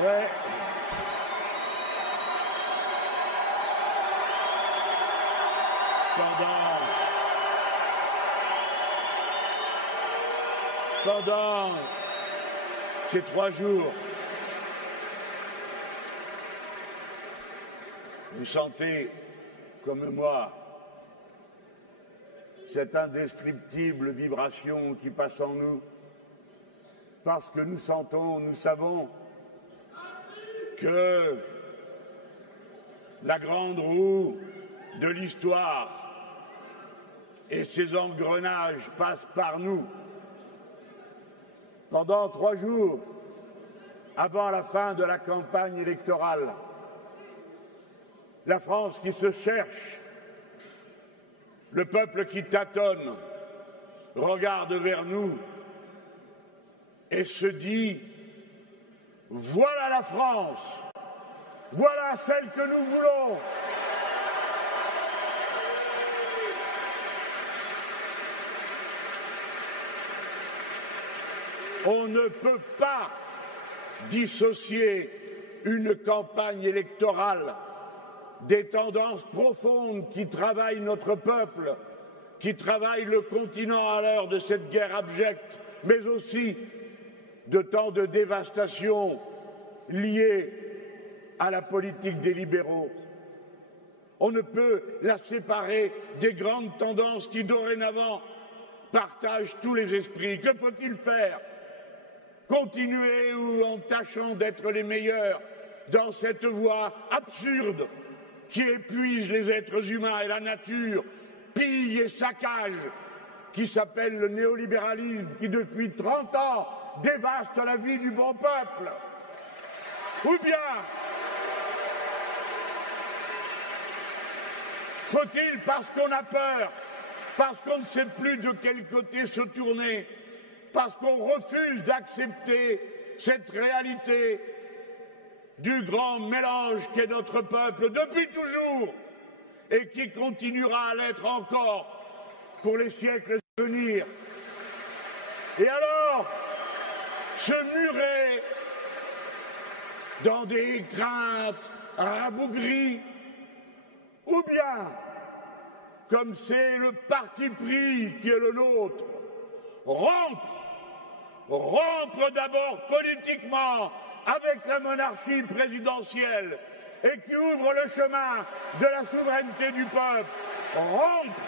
Ouais. Pendant ces 3 jours, vous sentez, comme moi, cette indescriptible vibration qui passe en nous, parce que nous sentons, nous savons que la grande roue de l'histoire et ses engrenages passent par nous. Pendant 3 jours, avant la fin de la campagne électorale, la France qui se cherche, le peuple qui tâtonne, regarde vers nous et se dit « Voilà la France, voilà celle que nous voulons ». On ne peut pas dissocier une campagne électorale des tendances profondes qui travaillent notre peuple, qui travaillent le continent à l'heure de cette guerre abjecte, mais aussi de tant de dévastation liée à la politique des libéraux. On ne peut la séparer des grandes tendances qui dorénavant partagent tous les esprits. Que faut-il faire ? Continuer ou en tâchant d'être les meilleurs dans cette voie absurde qui épuise les êtres humains et la nature, pille et saccage, qui s'appelle le néolibéralisme, qui depuis 30 ans dévaste la vie du bon peuple. Ou bien faut-il, parce qu'on a peur, parce qu'on ne sait plus de quel côté se tourner, parce qu'on refuse d'accepter cette réalité du grand mélange qu'est notre peuple depuis toujours et qui continuera à l'être encore pour les siècles à venir. Et alors, se murer dans des craintes rabougries, ou bien, comme c'est le parti pris qui est le nôtre, rompre d'abord politiquement avec la monarchie présidentielle et qui ouvre le chemin de la souveraineté du peuple, rompre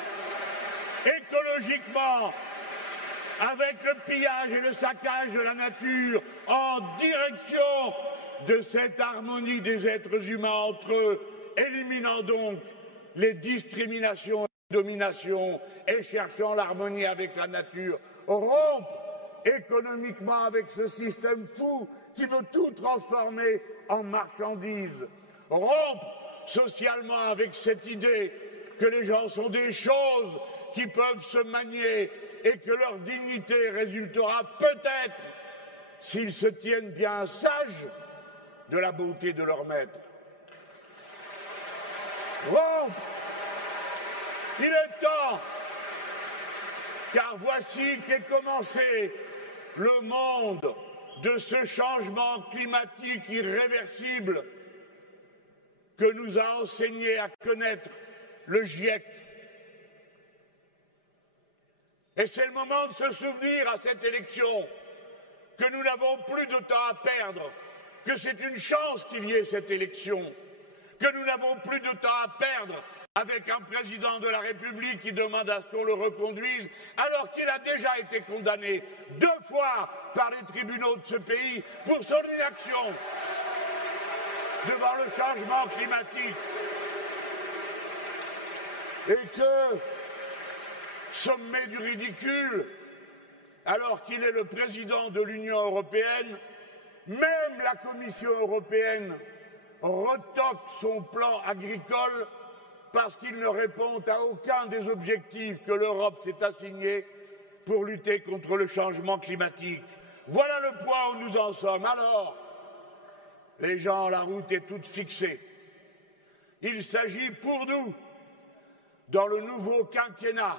écologiquement avec le pillage et le saccage de la nature en direction de cette harmonie des êtres humains entre eux, éliminant donc les discriminations et les dominations et cherchant l'harmonie avec la nature, rompre économiquement avec ce système fou qui veut tout transformer en marchandises, rompre socialement avec cette idée que les gens sont des choses qui peuvent se manier et que leur dignité résultera peut-être, s'ils se tiennent bien sages, de la beauté de leur maître. Rompre! Il est temps, car voici qu'est commencé le monde de ce changement climatique irréversible que nous a enseigné à connaître le GIEC. Et c'est le moment de se souvenir à cette élection que nous n'avons plus de temps à perdre, que c'est une chance qu'il y ait cette élection, que nous n'avons plus de temps à perdre avec un président de la République qui demande à ce qu'on le reconduise, alors qu'il a déjà été condamné 2 fois par les tribunaux de ce pays pour son inaction devant le changement climatique. Et que, sommet du ridicule, alors qu'il est le président de l'Union européenne, même la Commission européenne retoque son plan agricole parce qu'il ne répond à aucun des objectifs que l'Europe s'est assignés pour lutter contre le changement climatique. Voilà le point où nous en sommes. Alors, les gens, la route est toute fixée. Il s'agit pour nous, dans le nouveau quinquennat,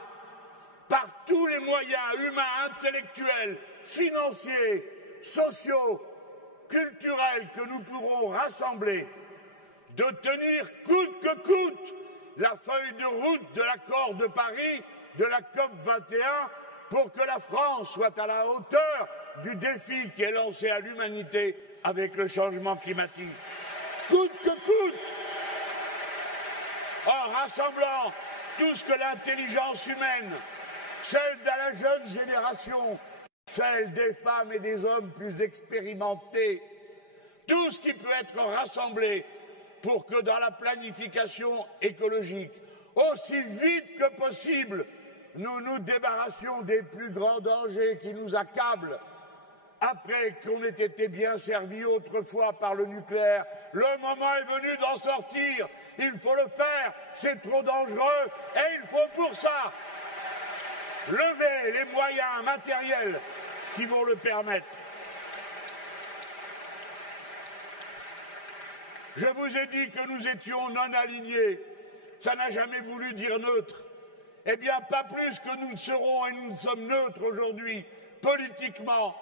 par tous les moyens humains, intellectuels, financiers, sociaux, culturelle que nous pourrons rassembler, de tenir coûte que coûte la feuille de route de l'accord de Paris, de la COP 21, pour que la France soit à la hauteur du défi qui est lancé à l'humanité avec le changement climatique. Coûte que coûte, en rassemblant tout ce que l'intelligence humaine, celle de la jeune génération, celle des femmes et des hommes plus expérimentés, tout ce qui peut être rassemblé pour que dans la planification écologique, aussi vite que possible, nous nous débarrassions des plus grands dangers qui nous accablent. Après qu'on ait été bien servi autrefois par le nucléaire, le moment est venu d'en sortir. Il faut le faire, c'est trop dangereux et il faut pour ça lever les moyens matériels qui vont le permettre. Je vous ai dit que nous étions non alignés. Ça n'a jamais voulu dire neutre. Eh bien, pas plus que nous ne serons et nous ne sommes neutres aujourd'hui, politiquement,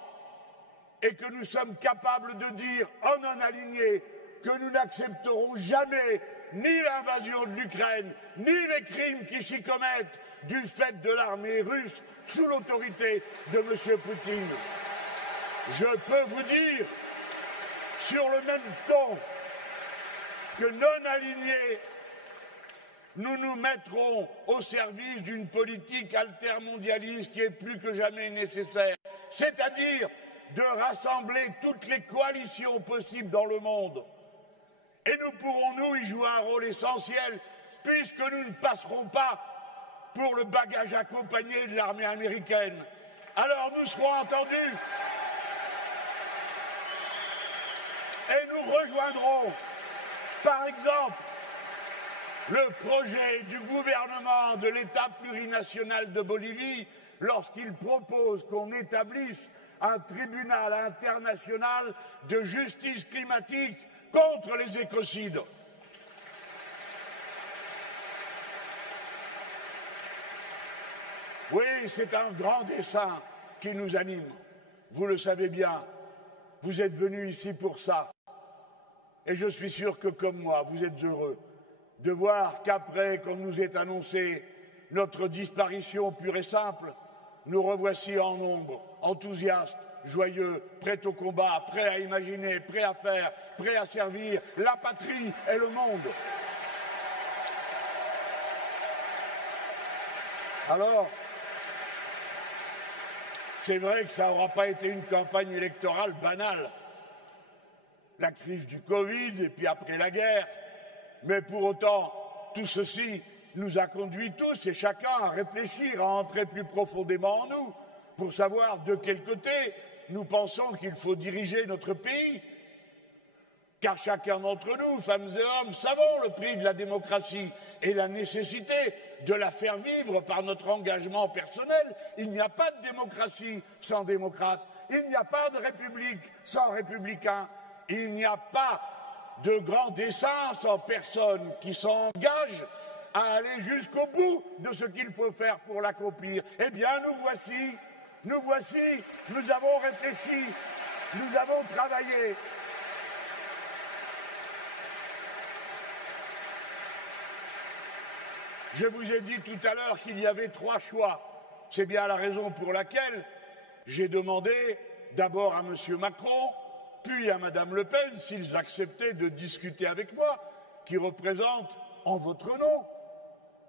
et que nous sommes capables de dire, en non alignés, que nous n'accepterons jamais ni l'invasion de l'Ukraine, ni les crimes qui s'y commettent du fait de l'armée russe sous l'autorité de M. Poutine. Je peux vous dire, sur le même ton, que non alignés, nous nous mettrons au service d'une politique altermondialiste qui est plus que jamais nécessaire, c'est-à-dire de rassembler toutes les coalitions possibles dans le monde. Et nous pourrons, nous, y jouer un rôle essentiel, puisque nous ne passerons pas pour le bagage accompagné de l'armée américaine. Alors nous serons entendus et nous rejoindrons, par exemple, le projet du gouvernement de l'État plurinational de Bolivie lorsqu'il propose qu'on établisse un tribunal international de justice climatique contre les écocides. Oui, c'est un grand dessein qui nous anime. Vous le savez bien, vous êtes venus ici pour ça. Et je suis sûr que, comme moi, vous êtes heureux de voir qu'après qu'on nous ait annoncé notre disparition pure et simple, nous revoici en nombre, enthousiastes, joyeux, prêts au combat, prêts à imaginer, prêts à faire, prêts à servir la patrie et le monde. Alors, c'est vrai que ça n'aura pas été une campagne électorale banale. La crise du Covid et puis après la guerre. Mais pour autant, tout ceci nous a conduits tous et chacun à réfléchir, à entrer plus profondément en nous, pour savoir de quel côté nous pensons qu'il faut diriger notre pays. Car chacun d'entre nous, femmes et hommes, savons le prix de la démocratie et la nécessité de la faire vivre par notre engagement personnel. Il n'y a pas de démocratie sans démocrates, il n'y a pas de république sans républicains, il n'y a pas de grand dessein sans personne qui s'engage à aller jusqu'au bout de ce qu'il faut faire pour l'accomplir. Eh bien, nous voici, nous avons réfléchi, nous avons travaillé. Je vous ai dit tout à l'heure qu'il y avait 3 choix. C'est bien la raison pour laquelle j'ai demandé d'abord à M. Macron, puis à Mme Le Pen, s'ils acceptaient de discuter avec moi, qui représente, en votre nom,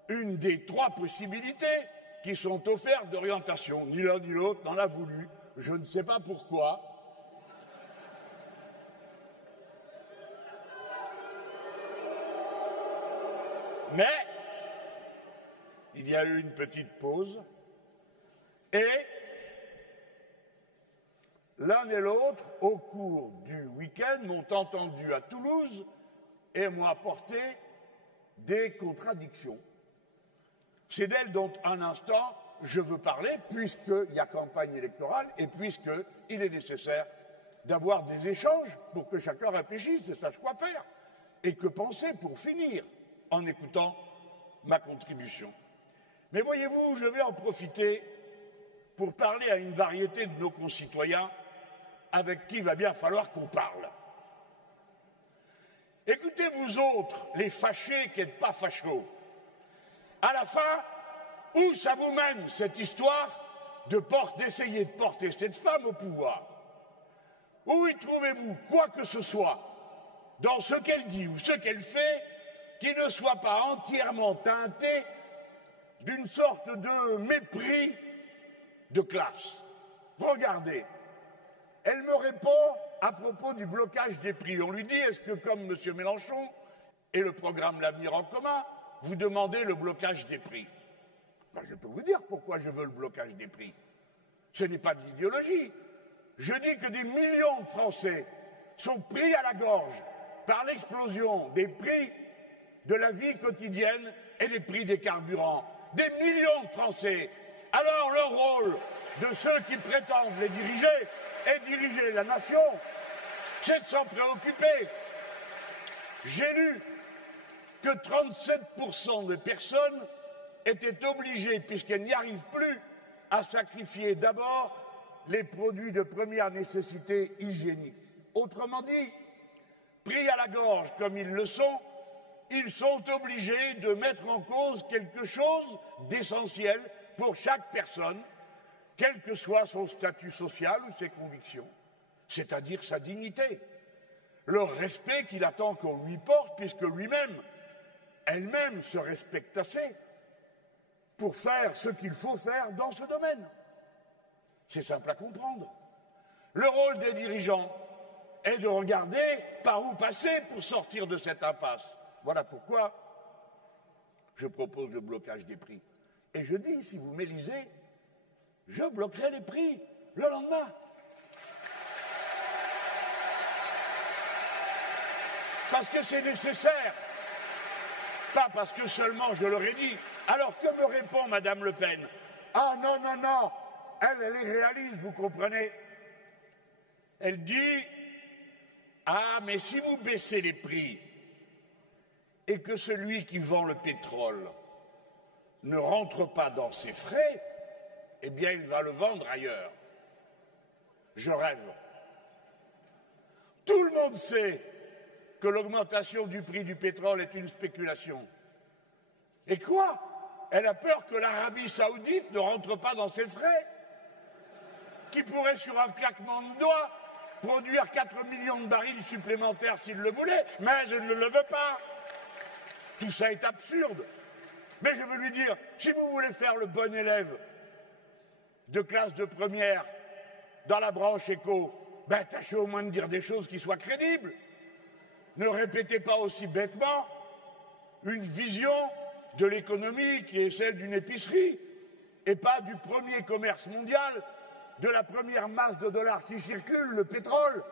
une des 3 possibilités qui sont offertes d'orientation. Ni l'un ni l'autre n'en a voulu. Je ne sais pas pourquoi. Mais il y a eu une petite pause et l'un et l'autre, au cours du week-end, m'ont entendu à Toulouse et m'ont apporté des contradictions. C'est d'elles dont, un instant, je veux parler, puisqu'il y a campagne électorale et puisqu'il est nécessaire d'avoir des échanges pour que chacun réfléchisse et sache quoi faire et que penser pour finir en écoutant ma contribution. Mais voyez-vous, je vais en profiter pour parler à une variété de nos concitoyens avec qui il va bien falloir qu'on parle. Écoutez, vous autres, les fâchés qui n'êtes pas fachos, à la fin, où ça vous mène cette histoire d'essayer de porter cette femme au pouvoir? Où y trouvez-vous quoi que ce soit dans ce qu'elle dit ou ce qu'elle fait qui ne soit pas entièrement teinté d'une sorte de mépris de classe? Regardez, elle me répond à propos du blocage des prix. On lui dit, est-ce que comme M. Mélenchon et le programme L'Avenir en commun, vous demandez le blocage des prix? Ben, je peux vous dire pourquoi je veux le blocage des prix. Ce n'est pas de l'idéologie. Je dis que des millions de Français sont pris à la gorge par l'explosion des prix de la vie quotidienne et des prix des carburants. Des millions de Français. Alors le rôle de ceux qui prétendent les diriger et diriger la nation, c'est de s'en préoccuper. J'ai lu que 37% des personnes étaient obligées, puisqu'elles n'y arrivent plus, à sacrifier d'abord les produits de première nécessité hygiénique. Autrement dit, pris à la gorge comme ils le sont, ils sont obligés de mettre en cause quelque chose d'essentiel pour chaque personne, quel que soit son statut social ou ses convictions, c'est-à-dire sa dignité, le respect qu'il attend qu'on lui porte, puisque lui-même, elle-même se respecte assez pour faire ce qu'il faut faire dans ce domaine. C'est simple à comprendre. Le rôle des dirigeants est de regarder par où passer pour sortir de cette impasse. Voilà pourquoi je propose le blocage des prix. Et je dis, si vous m'élisez, je bloquerai les prix le lendemain. Parce que c'est nécessaire. Pas parce que seulement je leur ai dit. Alors que me répond Madame Le Pen? Ah non, non, non, elle est réaliste, vous comprenez? Elle dit, ah, mais si vous baissez les prix et que celui qui vend le pétrole ne rentre pas dans ses frais, eh bien il va le vendre ailleurs. Je rêve. Tout le monde sait que l'augmentation du prix du pétrole est une spéculation. Et quoi? Elle a peur que l'Arabie saoudite ne rentre pas dans ses frais, qui pourrait sur un claquement de doigts produire 4 millions de barils supplémentaires s'il le voulait, mais elle ne le veut pas. Tout ça est absurde. Mais je veux lui dire, si vous voulez faire le bon élève de classe de première dans la branche éco, ben tâchez au moins de dire des choses qui soient crédibles. Ne répétez pas aussi bêtement une vision de l'économie qui est celle d'une épicerie et pas du premier commerce mondial, de la première masse de dollars qui circule, le pétrole.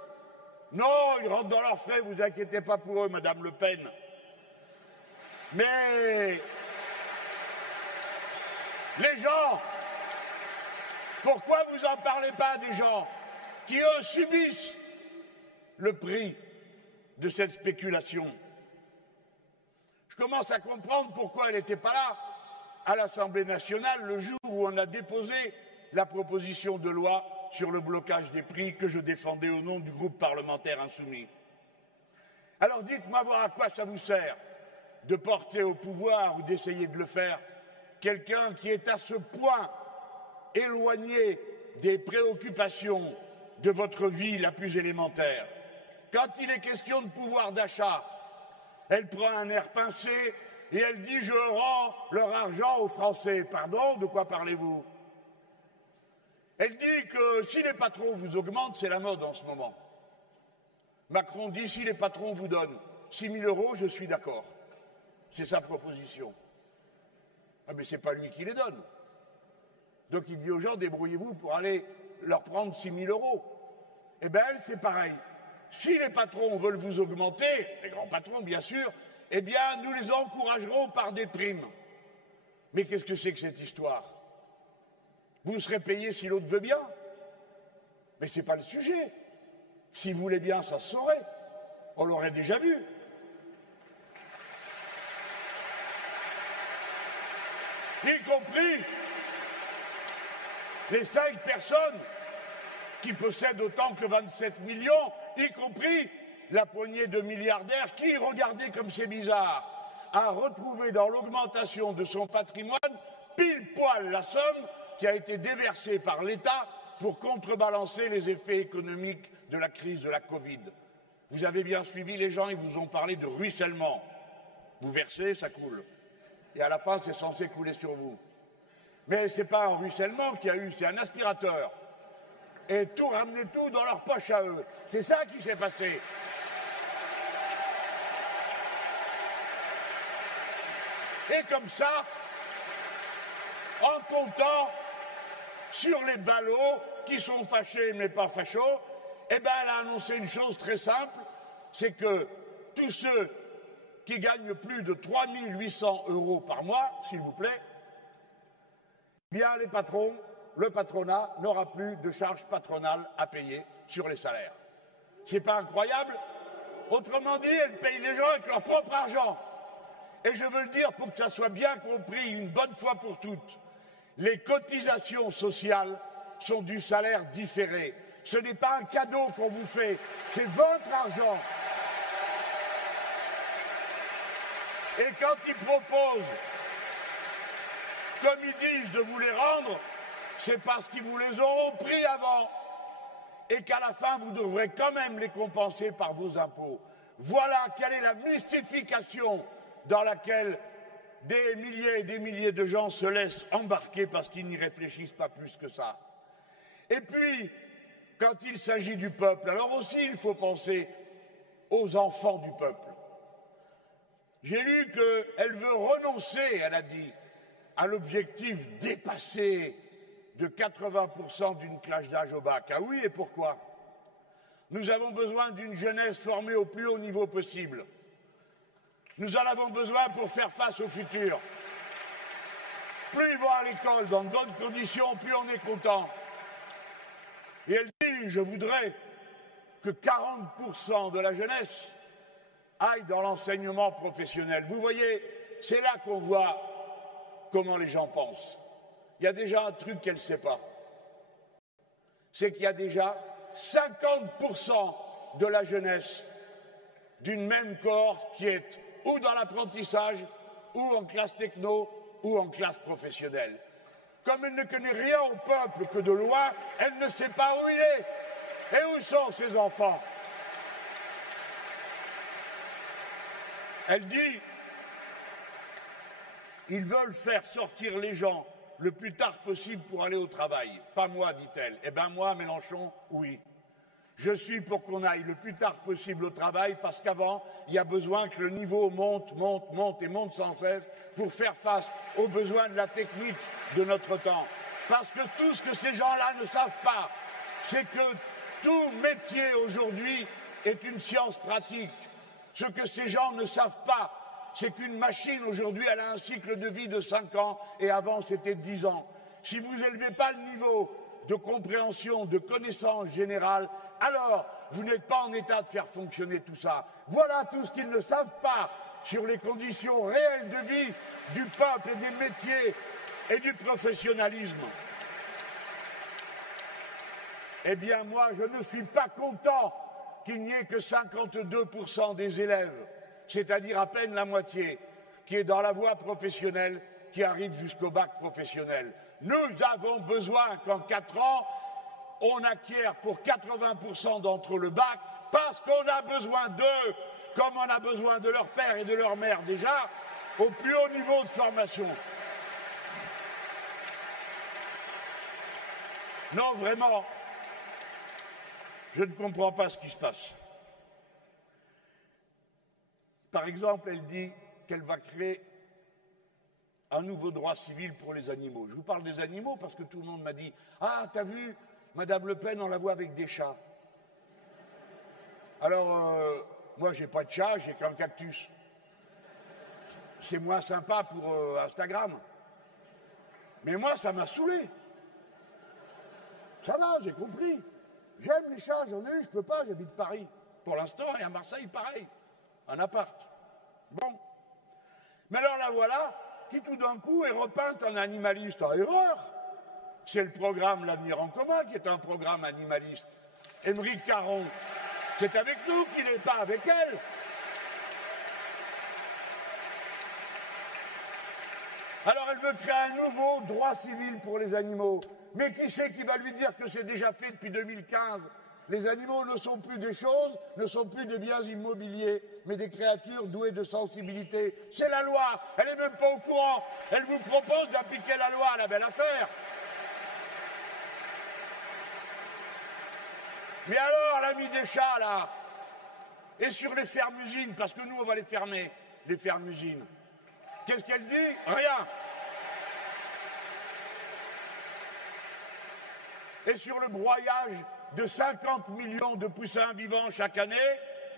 Non, ils rentrent dans leurs frais, vous inquiétez pas pour eux, Madame Le Pen. Mais les gens, pourquoi vous n'en parlez pas des gens qui, eux, subissent le prix de cette spéculation? Je commence à comprendre pourquoi elle n'était pas là à l'Assemblée nationale le jour où on a déposé la proposition de loi sur le blocage des prix que je défendais au nom du groupe parlementaire insoumis. Alors dites-moi voir à quoi ça vous sert de porter au pouvoir ou d'essayer de le faire quelqu'un qui est à ce point éloigné des préoccupations de votre vie la plus élémentaire. Quand il est question de pouvoir d'achat, elle prend un air pincé et elle dit « je rends leur argent aux Français ». Pardon, de quoi parlez-vous? Elle dit que si les patrons vous augmentent, c'est la mode en ce moment. Macron dit si les patrons vous donnent 6 000 €, je suis d'accord. C'est sa proposition. Ah mais c'est pas lui qui les donne. Donc il dit aux gens, débrouillez-vous pour aller leur prendre 6 000 €. Eh bien elle, c'est pareil. Si les patrons veulent vous augmenter, les grands patrons bien sûr, eh bien nous les encouragerons par des primes. Mais qu'est-ce que c'est que cette histoire? Vous serez payé si l'autre veut bien. Mais ce n'est pas le sujet. S'il voulait bien, ça se saurait. On l'aurait déjà vu. Y compris les 5 personnes qui possèdent autant que 27 millions, y compris la poignée de milliardaires qui, regardez comme c'est bizarre, a retrouvé dans l'augmentation de son patrimoine pile poil la somme qui a été déversée par l'État pour contrebalancer les effets économiques de la crise de la Covid. Vous avez bien suivi, les gens, ils vous ont parlé de ruissellement. Vous versez, ça coule. Et à la fin, c'est censé couler sur vous. Mais ce n'est pas un ruissellement qu'il y a eu, c'est un aspirateur. Et tout ramener tout dans leur poche à eux. C'est ça qui s'est passé. Et comme ça, en comptant sur les ballots qui sont fâchés mais pas fachos, eh bien elle a annoncé une chose très simple, c'est que tous ceux qui gagnent plus de 3 800 € par mois, s'il vous plaît, bien les patrons, le patronat n'aura plus de charges patronales à payer sur les salaires. C'est pas incroyable? Autrement dit, elle paye les gens avec leur propre argent. Et je veux le dire pour que ça soit bien compris une bonne fois pour toutes. Les cotisations sociales sont du salaire différé. Ce n'est pas un cadeau qu'on vous fait, c'est votre argent. Et quand ils proposent, comme ils disent, de vous les rendre, c'est parce qu'ils vous les auront pris avant. Et qu'à la fin, vous devrez quand même les compenser par vos impôts. Voilà quelle est la mystification dans laquelle des milliers et des milliers de gens se laissent embarquer parce qu'ils n'y réfléchissent pas plus que ça. Et puis, quand il s'agit du peuple, alors aussi il faut penser aux enfants du peuple. J'ai lu qu'elle veut renoncer, elle a dit, à l'objectif dépassé de 80% d'une classe d'âge au bac. Ah oui, et pourquoi? Nous avons besoin d'une jeunesse formée au plus haut niveau possible. Nous en avons besoin pour faire face au futur. Plus ils vont à l'école dans de bonnes conditions, plus on est content. Et elle dit, je voudrais que 40% de la jeunesse aille dans l'enseignement professionnel. Vous voyez, c'est là qu'on voit comment les gens pensent. Il y a déjà un truc qu'elle ne sait pas. C'est qu'il y a déjà 50% de la jeunesse d'une même cohorte qui est ou dans l'apprentissage, ou en classe techno, ou en classe professionnelle. Comme elle ne connaît rien au peuple que de loin, elle ne sait pas où il est. Et où sont ses enfants? Elle dit, ils veulent faire sortir les gens le plus tard possible pour aller au travail. Pas moi, dit-elle. Eh bien moi, Mélenchon, oui. Je suis pour qu'on aille le plus tard possible au travail parce qu'avant, il y a besoin que le niveau monte et monte sans cesse pour faire face aux besoins de la technique de notre temps. Parce que tout ce que ces gens-là ne savent pas, c'est que tout métier aujourd'hui est une science pratique. Ce que ces gens ne savent pas, c'est qu'une machine aujourd'hui, elle a un cycle de vie de 5 ans et avant c'était 10 ans. Si vous n'élevez pas le niveau de compréhension, de connaissance générale, alors vous n'êtes pas en état de faire fonctionner tout ça. Voilà tout ce qu'ils ne savent pas sur les conditions réelles de vie du peuple et des métiers et du professionnalisme. Eh bien moi, je ne suis pas content qu'il n'y ait que 52% des élèves, c'est-à-dire à peine la moitié, qui est dans la voie professionnelle, qui arrive jusqu'au bac professionnel. Nous avons besoin qu'en 4 ans, on acquiert pour 80% d'entre eux le bac, parce qu'on a besoin d'eux, comme on a besoin de leur père et de leur mère déjà, au plus haut niveau de formation. Non, vraiment, je ne comprends pas ce qui se passe. Par exemple, elle dit qu'elle va créer un nouveau droit civil pour les animaux. Je vous parle des animaux parce que tout le monde m'a dit « Ah, t'as vu, Madame Le Pen, on la voit avec des chats. » Alors, moi, j'ai pas de chat, j'ai qu'un cactus. C'est moins sympa pour Instagram. Mais moi, ça m'a saoulé. Ça va, j'ai compris. J'aime les chats, j'en ai eu, je peux pas, j'habite Paris. Pour l'instant, et à Marseille, pareil. Un appart. Bon. Mais alors la voilà, qui tout d'un coup est repeinte en animaliste. Ah, erreur! C'est le programme L'Avenir en commun qui est un programme animaliste. Émeric Caron, c'est avec nous qu'il n'est pas avec elle. Alors elle veut créer un nouveau droit civil pour les animaux. Mais qui c'est qui va lui dire que c'est déjà fait depuis 2015? Les animaux ne sont plus des choses, ne sont plus des biens immobiliers, mais des créatures douées de sensibilité. C'est la loi, elle n'est même pas au courant. Elle vous propose d'appliquer la loi, la belle affaire. Mais alors, l'ami des chats, là, et sur les fermes-usines, parce que nous, on va les fermer, les fermes-usines. Qu'est-ce qu'elle dit? Rien. Et sur le broyage de 50 millions de poussins vivants chaque année,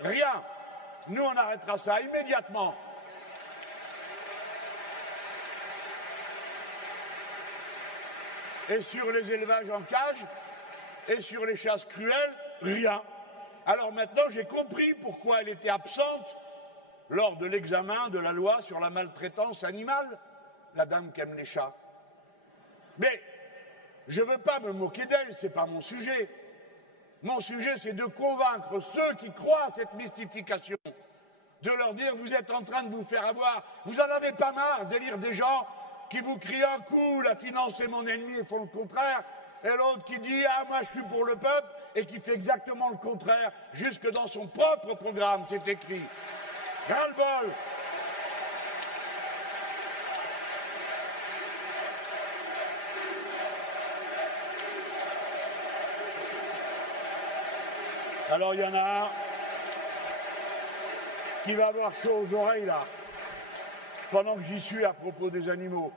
rien. Nous, on arrêtera ça immédiatement. Et sur les élevages en cage, et sur les chasses cruelles, rien. Alors maintenant, j'ai compris pourquoi elle était absente lors de l'examen de la loi sur la maltraitance animale, la dame qui aime les chats. Mais je ne veux pas me moquer d'elle, ce n'est pas mon sujet. Mon sujet, c'est de convaincre ceux qui croient à cette mystification, de leur dire « vous êtes en train de vous faire avoir, vous n'en avez pas marre de lire des gens qui vous crient un coup, la finance est mon ennemi et font le contraire, et l'autre qui dit « ah, moi je suis pour le peuple » et qui fait exactement le contraire, jusque dans son propre programme, c'est écrit. Ras-le-bol. Alors il y en a un qui va avoir chaud aux oreilles là, pendant que j'y suis à propos des animaux.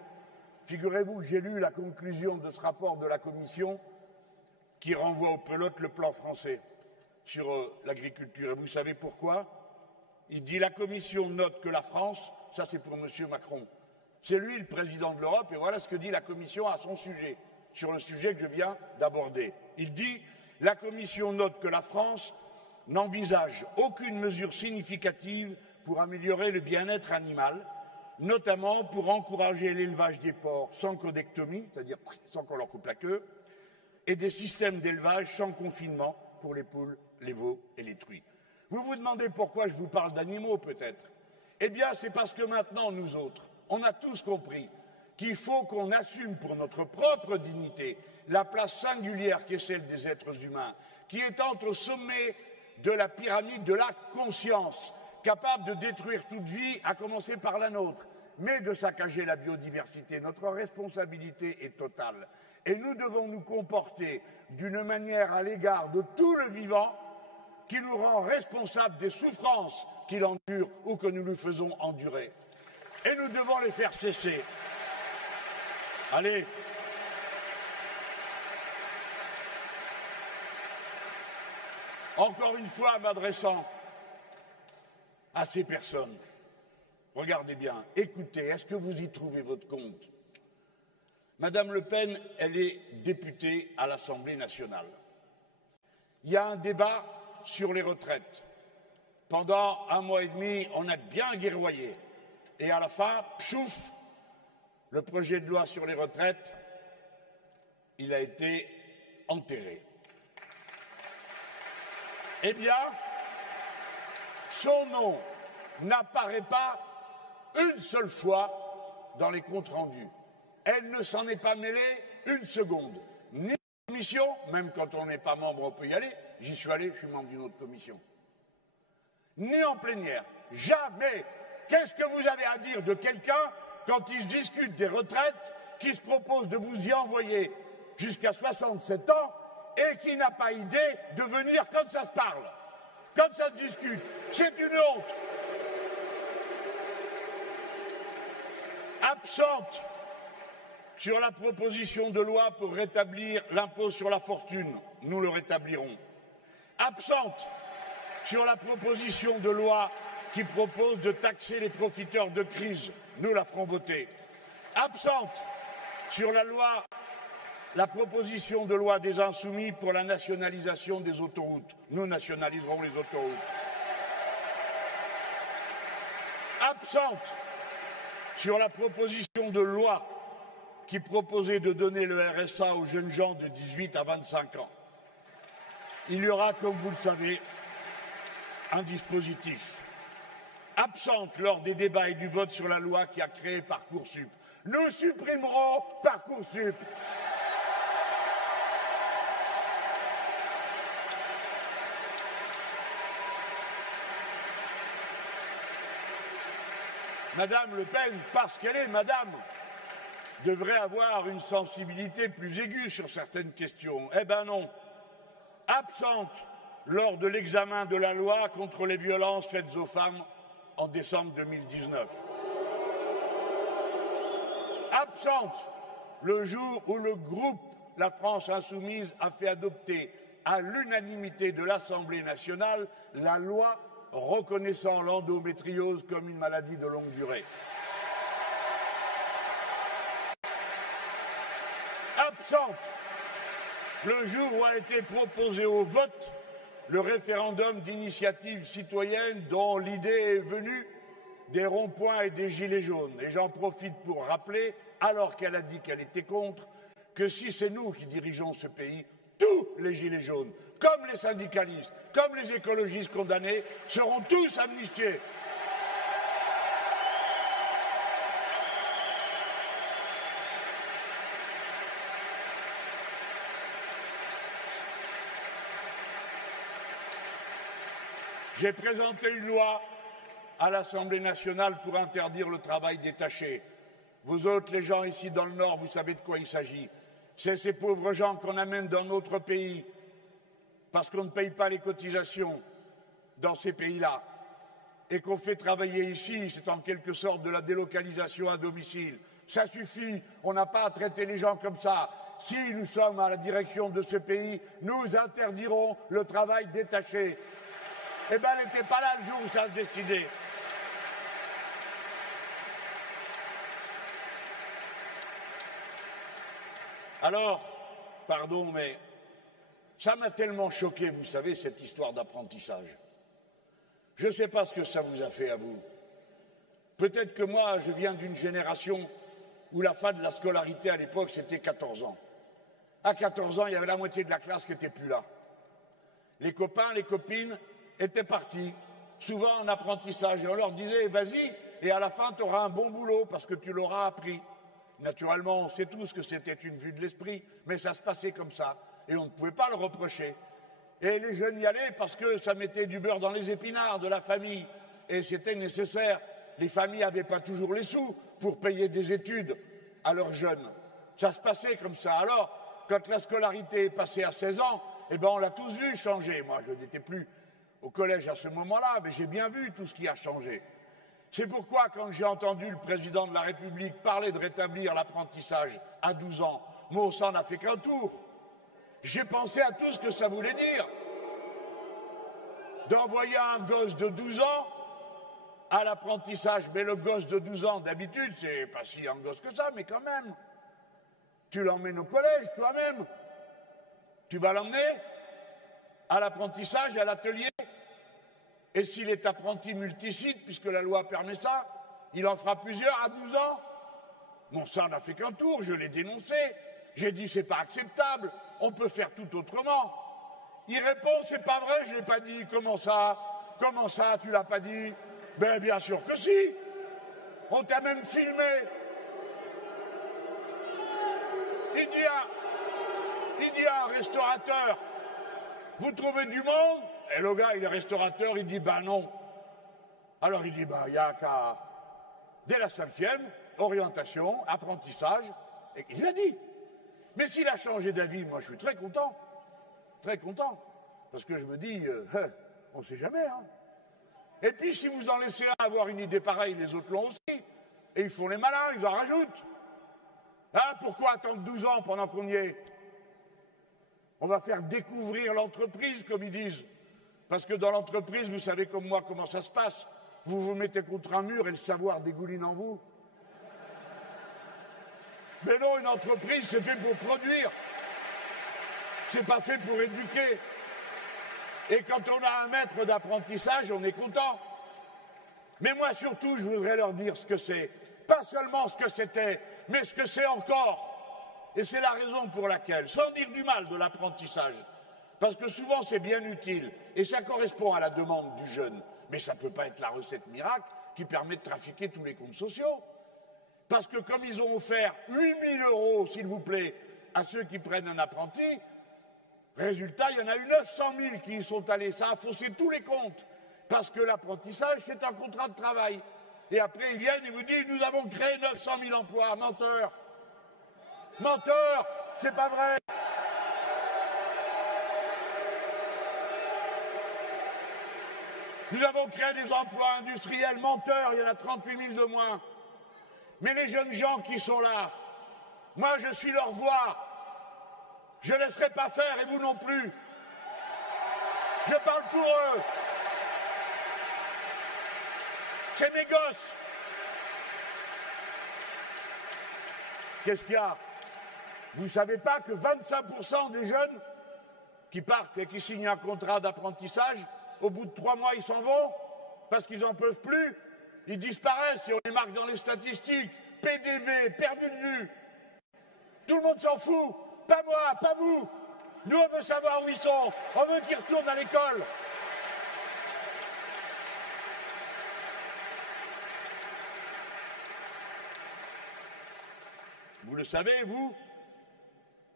Figurez-vous que j'ai lu la conclusion de ce rapport de la Commission qui renvoie au pelote le plan français sur l'agriculture. Et vous savez pourquoi? Il dit la Commission note que la France, ça c'est pour M. Macron, c'est lui le président de l'Europe, et voilà ce que dit la Commission à son sujet, sur le sujet que je viens d'aborder. Il dit la Commission note que la France n'envisage aucune mesure significative pour améliorer le bien-être animal, notamment pour encourager l'élevage des porcs sans codectomie, c'est-à-dire sans qu'on leur coupe la queue, et des systèmes d'élevage sans confinement pour les poules, les veaux et les truies. Vous vous demandez pourquoi je vous parle d'animaux peut-être? Eh bien c'est parce que maintenant nous autres, on a tous compris qu'il faut qu'on assume pour notre propre dignité la place singulière qui est celle des êtres humains, qui est au sommet de la pyramide de la conscience, capable de détruire toute vie, à commencer par la nôtre, mais de saccager la biodiversité. Notre responsabilité est totale. Et nous devons nous comporter d'une manière à l'égard de tout le vivant qui nous rend responsables des souffrances qu'il endure ou que nous lui faisons endurer. Et nous devons les faire cesser. Allez. Encore une fois, m'adressant à ces personnes, regardez bien, écoutez, est-ce que vous y trouvez votre compte? Madame Le Pen, elle est députée à l'Assemblée nationale. Il y a un débat sur les retraites. Pendant un mois et demi, on a bien guerroyé. Et à la fin, pchouf, le projet de loi sur les retraites, il a été enterré. Eh bien, son nom n'apparaît pas une seule fois dans les comptes rendus. Elle ne s'en est pas mêlée une seconde. Ni en commission, même quand on n'est pas membre, on peut y aller. J'y suis allé, je suis membre d'une autre commission. Ni en plénière. Jamais. Qu'est-ce que vous avez à dire de quelqu'un quand il discute des retraites, qui se propose de vous y envoyer jusqu'à 67 ans et qui n'a pas idée de venir quand ça se parle, quand ça se discute? C'est une honte. Absente sur la proposition de loi pour rétablir l'impôt sur la fortune, nous le rétablirons. Absente sur la proposition de loi qui propose de taxer les profiteurs de crise, nous la ferons voter. Absente sur la proposition de loi des Insoumis pour la nationalisation des autoroutes, nous nationaliserons les autoroutes. Absente sur la proposition de loi qui proposait de donner le RSA aux jeunes gens de 18 à 25 ans. Il y aura, comme vous le savez, un dispositif. Absente lors des débats et du vote sur la loi qui a créé Parcoursup. Nous supprimerons Parcoursup. Madame Le Pen, parce qu'elle est madame, devrait avoir une sensibilité plus aiguë sur certaines questions. Eh ben non. Absente lors de l'examen de la loi contre les violences faites aux femmes en décembre 2019. Absente le jour où le groupe La France Insoumise a fait adopter à l'unanimité de l'Assemblée nationale la loi reconnaissant l'endométriose comme une maladie de longue durée. Absente le jour où a été proposé au vote le référendum d'initiative citoyenne dont l'idée est venue des ronds-points et des gilets jaunes. Et j'en profite pour rappeler, alors qu'elle a dit qu'elle était contre, que si c'est nous qui dirigeons ce pays, tous les gilets jaunes, comme les syndicalistes, comme les écologistes condamnés, seront tous amnistiés. J'ai présenté une loi à l'Assemblée nationale pour interdire le travail détaché. Vous autres, les gens ici dans le Nord, vous savez de quoi il s'agit. C'est ces pauvres gens qu'on amène dans notre pays parce qu'on ne paye pas les cotisations dans ces pays-là et qu'on fait travailler ici, c'est en quelque sorte de la délocalisation à domicile. Ça suffit, on n'a pas à traiter les gens comme ça. Si nous sommes à la direction de ce pays, nous interdirons le travail détaché. Eh bien, elle n'était pas là le jour où ça se décidait. Alors, pardon, mais ça m'a tellement choqué, vous savez, cette histoire d'apprentissage. Je ne sais pas ce que ça vous a fait à vous. Peut-être que moi, je viens d'une génération où la fin de la scolarité à l'époque, c'était 14 ans. À 14 ans, il y avait la moitié de la classe qui n'était plus là. Les copains, les copines étaient partis, souvent en apprentissage. Et on leur disait, vas-y, et à la fin, tu auras un bon boulot parce que tu l'auras appris. Naturellement, on sait tous que c'était une vue de l'esprit, mais ça se passait comme ça, et on ne pouvait pas le reprocher. Et les jeunes y allaient parce que ça mettait du beurre dans les épinards de la famille, et c'était nécessaire. Les familles n'avaient pas toujours les sous pour payer des études à leurs jeunes. Ça se passait comme ça. Alors, quand la scolarité est passée à 16 ans, eh ben on l'a tous vu changer. Moi, je n'étais plus au collège à ce moment-là, mais j'ai bien vu tout ce qui a changé. C'est pourquoi, quand j'ai entendu le président de la République parler de rétablir l'apprentissage à 12 ans, moi, ça n'a fait qu'un tour. J'ai pensé à tout ce que ça voulait dire. D'envoyer un gosse de 12 ans à l'apprentissage. Mais le gosse de 12 ans, d'habitude, c'est pas si un gosse que ça, mais quand même. Tu l'emmènes au collège, toi-même. Tu vas l'emmener à l'apprentissage, à l'atelier. Et s'il est apprenti multisite, puisque la loi permet ça, il en fera plusieurs à 12 ans. Bon, ça n'a fait qu'un tour, je l'ai dénoncé. J'ai dit, c'est pas acceptable, on peut faire tout autrement. Il répond, c'est pas vrai, je l'ai pas dit. Comment ça, tu l'as pas dit? Ben, bien sûr que si. On t'a même filmé. Il dit à un restaurateur, vous trouvez du monde? Et le gars, il est restaurateur, il dit, ben non. Alors il dit, ben il n'y a qu'à, dès la 5e, orientation, apprentissage, et il l'a dit. Mais s'il a changé d'avis, moi je suis très content, parce que je me dis, on ne sait jamais. Hein. Et puis si vous en laissez un avoir une idée pareille, les autres l'ont aussi, et ils font les malins, ils en rajoutent. Hein, pourquoi attendre 12 ans pendant qu'on y est? On va faire découvrir l'entreprise, comme ils disent. Parce que dans l'entreprise, vous savez comme moi comment ça se passe. Vous vous mettez contre un mur et le savoir dégouline en vous. Mais non, une entreprise, c'est fait pour produire. C'est pas fait pour éduquer. Et quand on a un maître d'apprentissage, on est content. Mais moi, surtout, je voudrais leur dire ce que c'est. pas seulement ce que c'était, mais ce que c'est encore. Et c'est la raison pour laquelle, sans dire du mal de l'apprentissage, parce que souvent c'est bien utile, et ça correspond à la demande du jeune, mais ça ne peut pas être la recette miracle qui permet de trafiquer tous les comptes sociaux. Parce que comme ils ont offert 8 000 €, s'il vous plaît, à ceux qui prennent un apprenti, résultat, il y en a eu 900 000 qui y sont allés. Ça a faussé tous les comptes. Parce que l'apprentissage, c'est un contrat de travail. Et après, ils viennent et vous disent, nous avons créé 900 000 emplois. Menteur. Menteur, c'est pas vrai. Nous avons créé des emplois industriels. Menteur, il y en a 38 000 de moins. Mais les jeunes gens qui sont là, moi je suis leur voix. Je ne laisserai pas faire et vous non plus. Je parle pour eux. C'est mes gosses. Qu'est-ce qu'il y a? Vous ne savez pas que 25% des jeunes qui partent et qui signent un contrat d'apprentissage, au bout de 3 mois, ils s'en vont parce qu'ils n'en peuvent plus. Ils disparaissent et on les marque dans les statistiques. PDV, perdu de vue. Tout le monde s'en fout. Pas moi, pas vous. Nous, on veut savoir où ils sont. On veut qu'ils retournent à l'école. Vous le savez, vous,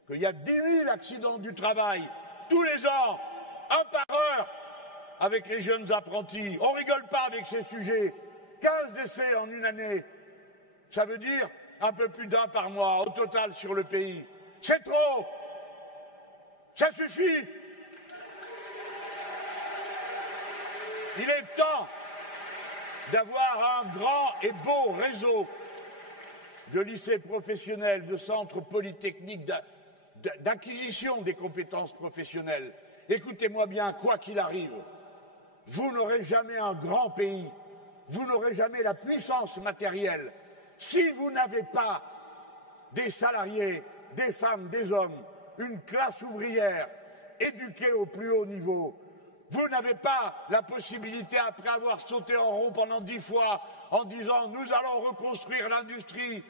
qu'il y a 10 000 accidents du travail tous les ans, un par heure, avec les jeunes apprentis. On ne rigole pas avec ces sujets. 15 décès en une année. Ça veut dire un peu plus d'un par mois au total sur le pays. C'est trop. Ça suffit. Il est temps d'avoir un grand et beau réseau de lycées professionnels, de centres polytechniques, d'acquisition des compétences professionnelles. Écoutez-moi bien, quoi qu'il arrive, vous n'aurez jamais un grand pays, vous n'aurez jamais la puissance matérielle si vous n'avez pas des salariés, des femmes, des hommes, une classe ouvrière éduquée au plus haut niveau. Vous n'avez pas la possibilité, après avoir sauté en rond pendant 10 fois, en disant « nous allons reconstruire l'industrie ».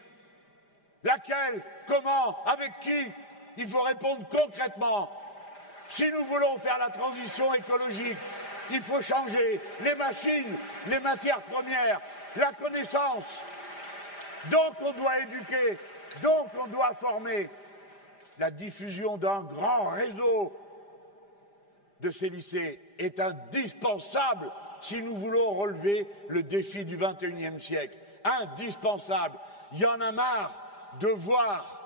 Laquelle? Comment? Avec qui? Il faut répondre concrètement. Si nous voulons faire la transition écologique, il faut changer les machines, les matières premières, la connaissance. Donc on doit éduquer, donc on doit former. La diffusion d'un grand réseau de ces lycées est indispensable si nous voulons relever le défi du XXIe siècle. Indispensable. Il y en a marre de voir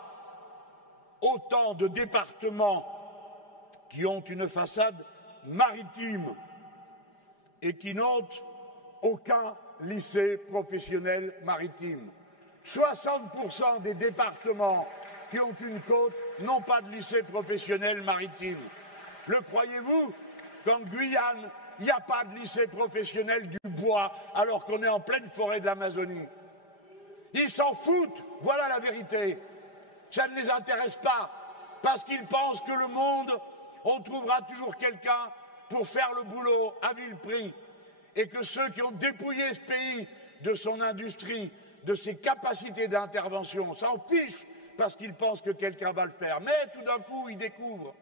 autant de départements qui ont une façade maritime et qui n'ont aucun lycée professionnel maritime. 60% des départements qui ont une côte n'ont pas de lycée professionnel maritime. Le croyez-vous qu'en Guyane, il n'y a pas de lycée professionnel du bois alors qu'on est en pleine forêt de l'Amazonie? Ils s'en foutent, voilà la vérité. Ça ne les intéresse pas, parce qu'ils pensent que le monde, on trouvera toujours quelqu'un pour faire le boulot à vil prix. Et que ceux qui ont dépouillé ce pays de son industrie, de ses capacités d'intervention, s'en fichent parce qu'ils pensent que quelqu'un va le faire. Mais tout d'un coup, ils découvrent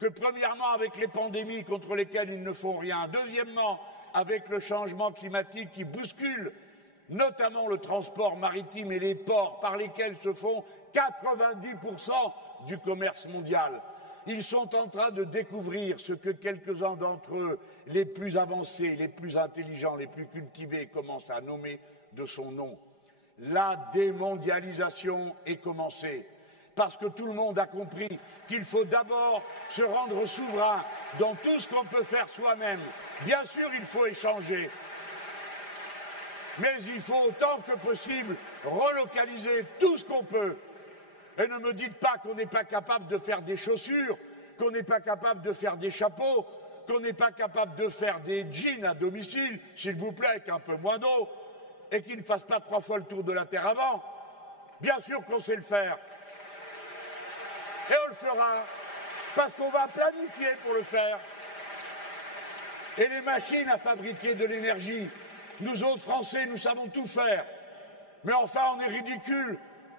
que premièrement, avec les pandémies contre lesquelles ils ne font rien, deuxièmement, avec le changement climatique qui bouscule notamment le transport maritime et les ports par lesquels se font 90% du commerce mondial. Ils sont en train de découvrir ce que quelques-uns d'entre eux, les plus avancés, les plus intelligents, les plus cultivés, commencent à nommer de son nom. La démondialisation est commencée, parce que tout le monde a compris qu'il faut d'abord se rendre souverain dans tout ce qu'on peut faire soi-même. Bien sûr, il faut échanger. Mais il faut autant que possible relocaliser tout ce qu'on peut. Et ne me dites pas qu'on n'est pas capable de faire des chaussures, qu'on n'est pas capable de faire des chapeaux, qu'on n'est pas capable de faire des jeans à domicile, s'il vous plaît, avec un peu moins d'eau, et qu'ils ne fassent pas 3 fois le tour de la Terre avant. Bien sûr qu'on sait le faire. Et on le fera, parce qu'on va planifier pour le faire. Et les machines à fabriquer de l'énergie, nous autres Français, nous savons tout faire. Mais enfin, on est ridicule.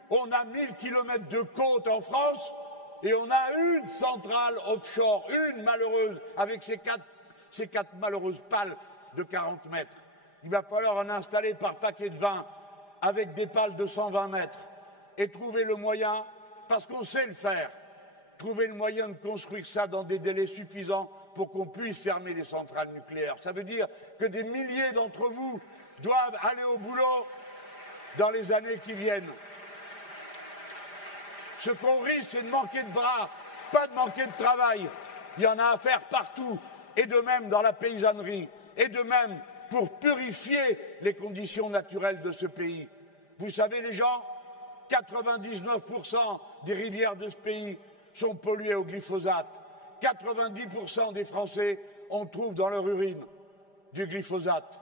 On a 1000 kilomètres de côte en France et on a une centrale offshore, une malheureuse, avec ces quatre malheureuses pales de 40 mètres. Il va falloir en installer par paquet de 20 avec des pales de 120 mètres et trouver le moyen, parce qu'on sait le faire, trouver le moyen de construire ça dans des délais suffisants pour qu'on puisse fermer les centrales nucléaires. Ça veut dire que des milliers d'entre vous doivent aller au boulot dans les années qui viennent. Ce qu'on risque, c'est de manquer de bras, pas de manquer de travail. Il y en a à faire partout, et de même dans la paysannerie, et de même pour purifier les conditions naturelles de ce pays. Vous savez, les gens, 99% des rivières de ce pays sont polluées au glyphosate. 90% des Français en trouvent dans leur urine du glyphosate.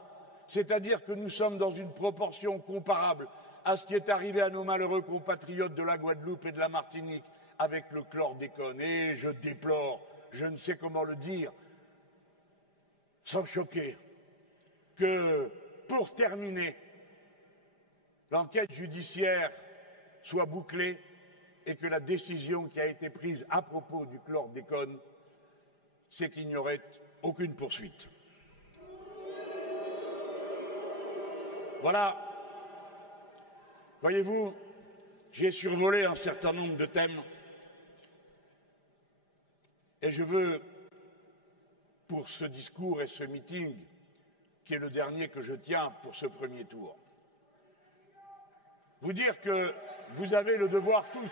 C'est-à-dire que nous sommes dans une proportion comparable à ce qui est arrivé à nos malheureux compatriotes de la Guadeloupe et de la Martinique avec le chlordécone. Et je déplore, je ne sais comment le dire, sans choquer, que pour terminer, l'enquête judiciaire soit bouclée et que la décision qui a été prise à propos du chlordécone, c'est qu'il n'y aurait aucune poursuite. Voilà. Voyez-vous, j'ai survolé un certain nombre de thèmes et je veux, pour ce discours et ce meeting, qui est le dernier que je tiens pour ce premier tour, vous dire que vous avez le devoir tous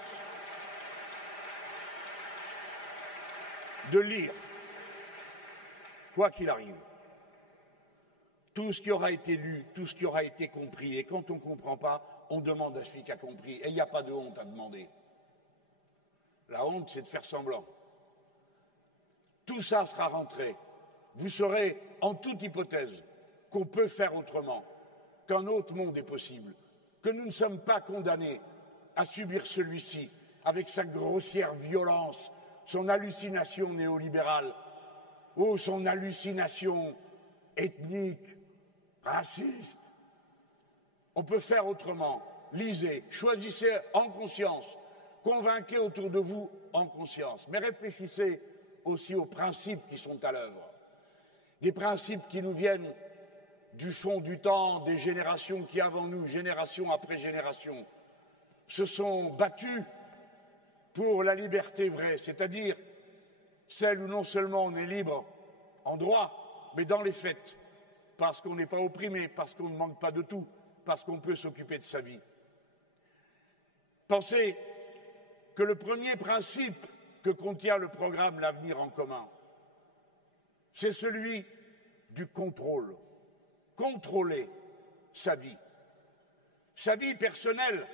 de lire, quoi qu'il arrive, tout ce qui aura été lu, tout ce qui aura été compris. Et quand on ne comprend pas, on demande à celui qui a compris. Et il n'y a pas de honte à demander. La honte, c'est de faire semblant. Tout ça sera rentré. Vous saurez, en toute hypothèse, qu'on peut faire autrement, qu'un autre monde est possible, que nous ne sommes pas condamnés à subir celui-ci avec sa grossière violence, son hallucination néolibérale, ou son hallucination ethnique, raciste. On peut faire autrement. Lisez, choisissez en conscience, convainquez autour de vous en conscience, mais réfléchissez aussi aux principes qui sont à l'œuvre. Des principes qui nous viennent du fond du temps, des générations qui, avant nous, génération après génération, se sont battues pour la liberté vraie, c'est-à-dire celle où non seulement on est libre en droit, mais dans les faits, parce qu'on n'est pas opprimé, parce qu'on ne manque pas de tout, parce qu'on peut s'occuper de sa vie. Pensez que le premier principe que contient le programme L'Avenir en commun, c'est celui du contrôle. Contrôler sa vie personnelle,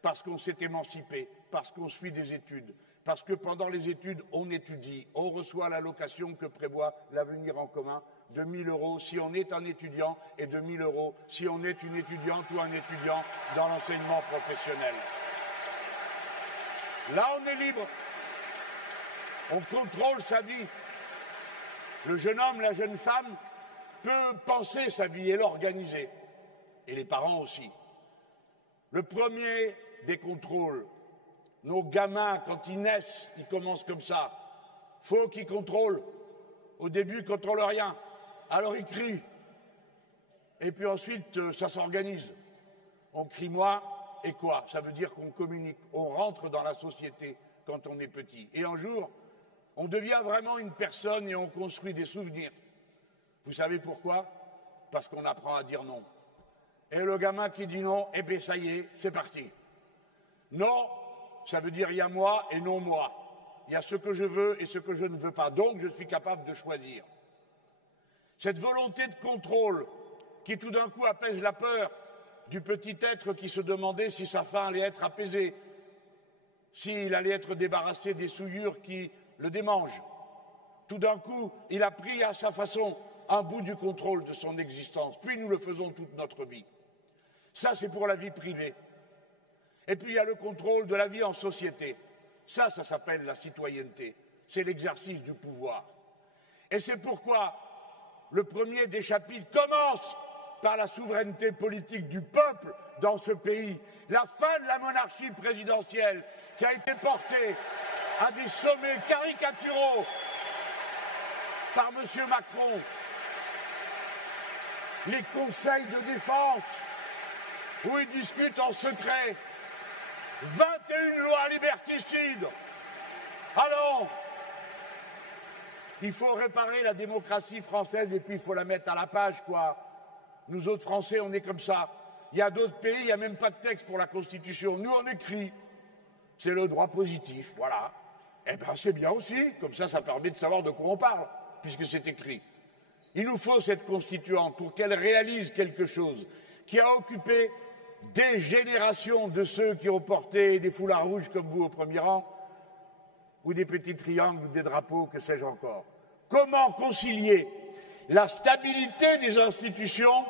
parce qu'on s'est émancipé, parce qu'on suit des études, parce que pendant les études, on étudie, on reçoit l'allocation que prévoit l'Avenir en commun de 1 000 € si on est un étudiant et de 1 000 € si on est une étudiante ou un étudiant dans l'enseignement professionnel. Là, on est libre. On contrôle sa vie. Le jeune homme, la jeune femme peut penser sa vie et l'organiser. Et les parents aussi. Le premier des contrôles, nos gamins, quand ils naissent, ils commencent comme ça. Faut qu'ils contrôlent. Au début, ils ne contrôlent rien. Alors ils crient. Et puis ensuite, ça s'organise. On crie moi et quoi? Ça veut dire qu'on communique. On rentre dans la société quand on est petit. Et un jour, on devient vraiment une personne et on construit des souvenirs. Vous savez pourquoi? Parce qu'on apprend à dire non. Et le gamin qui dit non, eh bien ça y est, c'est parti. Non, ça veut dire il y a moi et non moi. Il y a ce que je veux et ce que je ne veux pas. Donc je suis capable de choisir. Cette volonté de contrôle qui tout d'un coup apaise la peur du petit être qui se demandait si sa faim allait être apaisée, s'il allait être débarrassé des souillures qui le démangent. Tout d'un coup, il a pris à sa façon un bout du contrôle de son existence. Puis nous le faisons toute notre vie. Ça, c'est pour la vie privée. Et puis il y a le contrôle de la vie en société. Ça s'appelle la citoyenneté. C'est l'exercice du pouvoir. Et c'est pourquoi le premier des chapitres commence par la souveraineté politique du peuple dans ce pays, la fin de la monarchie présidentielle qui a été portée à des sommets caricaturaux par M. Macron, les conseils de défense où ils discutent en secret, 21 lois liberticides. Alors, il faut réparer la démocratie française et puis il faut la mettre à la page, quoi. Nous autres Français, on est comme ça. Il y a d'autres pays, il n'y a même pas de texte pour la Constitution. Nous, on écrit. C'est le droit positif, voilà. Eh bien, c'est bien aussi. Comme ça, ça permet de savoir de quoi on parle, puisque c'est écrit. Il nous faut cette constituante pour qu'elle réalise quelque chose qui a occupé des générations de ceux qui ont porté des foulards rouges comme vous au premier rang, ou des petits triangles, ou des drapeaux, que sais-je encore. Comment concilier la stabilité des institutions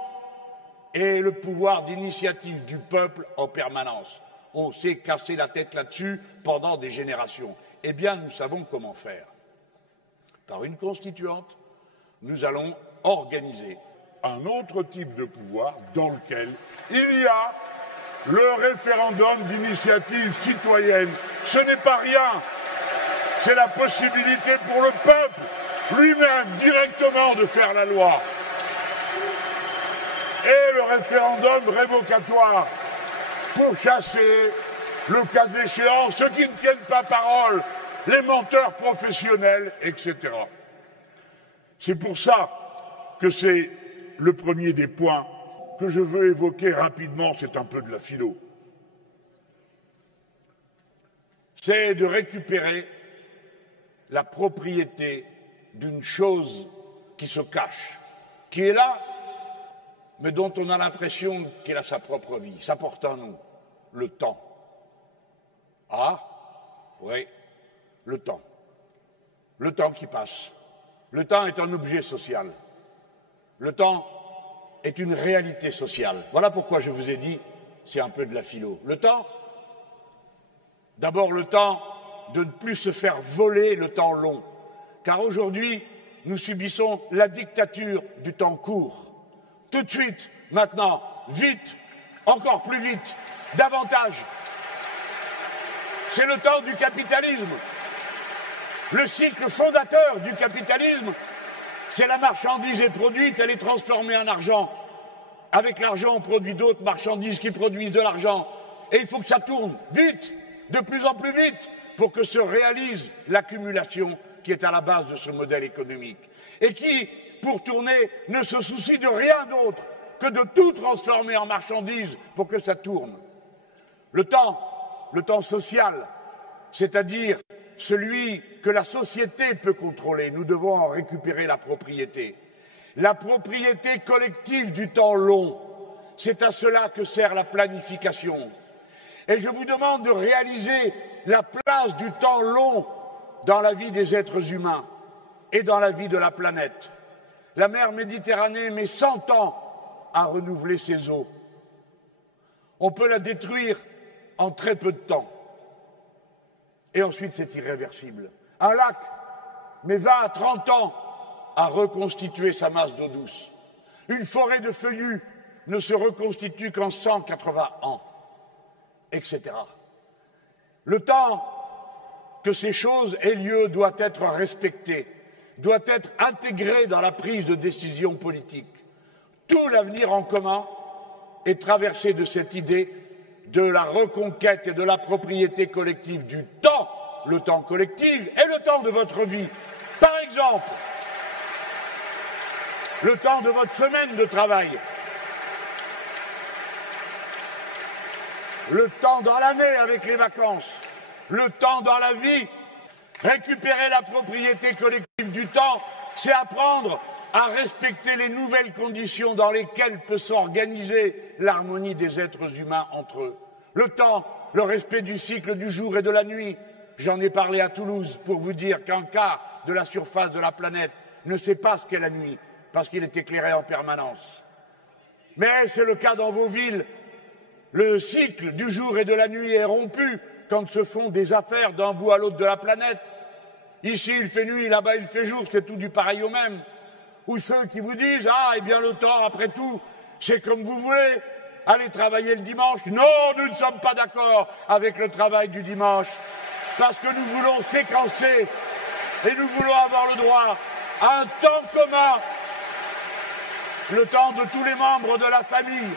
et le pouvoir d'initiative du peuple en permanence? On s'est cassé la tête là-dessus pendant des générations. Eh bien, nous savons comment faire. Par une constituante, nous allons organiser un autre type de pouvoir dans lequel il y a le référendum d'initiative citoyenne. Ce n'est pas rien, c'est la possibilité pour le peuple lui-même directement de faire la loi. Et le référendum révocatoire pour chasser, le cas échéant, ceux qui ne tiennent pas parole, les menteurs professionnels, etc. C'est pour ça que c'est le premier des points que je veux évoquer rapidement, c'est un peu de la philo. C'est de récupérer la propriété d'une chose qui se cache, qui est là, mais dont on a l'impression qu'elle a sa propre vie. Ça porte un nom, le temps. Ah, oui, le temps. Le temps qui passe. Le temps est un objet social. Le temps est une réalité sociale. Voilà pourquoi je vous ai dit, c'est un peu de la philo. Le temps, d'abord le temps de ne plus se faire voler le temps long. Car aujourd'hui, nous subissons la dictature du temps court. Tout de suite, maintenant, vite, encore plus vite, davantage. C'est le temps du capitalisme. Le cycle fondateur du capitalisme, c'est la marchandise est produite, elle est transformée en argent. Avec l'argent, on produit d'autres marchandises qui produisent de l'argent. Et il faut que ça tourne vite, de plus en plus vite, pour que se réalise l'accumulation qui est à la base de ce modèle économique. Et qui, pour tourner, ne se soucie de rien d'autre que de tout transformer en marchandises pour que ça tourne. Le temps social, c'est-à-dire celui que la société peut contrôler. Nous devons en récupérer la propriété. La propriété collective du temps long, c'est à cela que sert la planification. Et je vous demande de réaliser la place du temps long dans la vie des êtres humains et dans la vie de la planète. La mer Méditerranée met 100 ans à renouveler ses eaux. On peut la détruire en très peu de temps. Et ensuite, c'est irréversible. Un lac met 20 à 30 ans à reconstituer sa masse d'eau douce. Une forêt de feuillus ne se reconstitue qu'en 180 ans, etc. Le temps que ces choses aient lieu doit être respecté, doit être intégré dans la prise de décision politique. Tout l'avenir en commun est traversé de cette idée de la reconquête et de la propriété collective du temps, le temps collectif et le temps de votre vie. Par exemple, le temps de votre semaine de travail, le temps dans l'année avec les vacances, le temps dans la vie. Récupérer la propriété collective du temps, c'est apprendre à respecter les nouvelles conditions dans lesquelles peut s'organiser l'harmonie des êtres humains entre eux. Le temps, le respect du cycle du jour et de la nuit. J'en ai parlé à Toulouse pour vous dire qu'un quart de la surface de la planète ne sait pas ce qu'est la nuit, parce qu'il est éclairé en permanence. Mais c'est le cas dans vos villes. Le cycle du jour et de la nuit est rompu quand se font des affaires d'un bout à l'autre de la planète. Ici, il fait nuit, là-bas, il fait jour, c'est tout du pareil au même. Ou ceux qui vous disent « Ah, eh bien, le temps, après tout, C'est comme vous voulez. Allez travailler le dimanche. Non, nous ne sommes pas d'accord avec le travail du dimanche. Parce que nous voulons séquencer et nous voulons avoir le droit à un temps commun, le temps de tous les membres de la famille.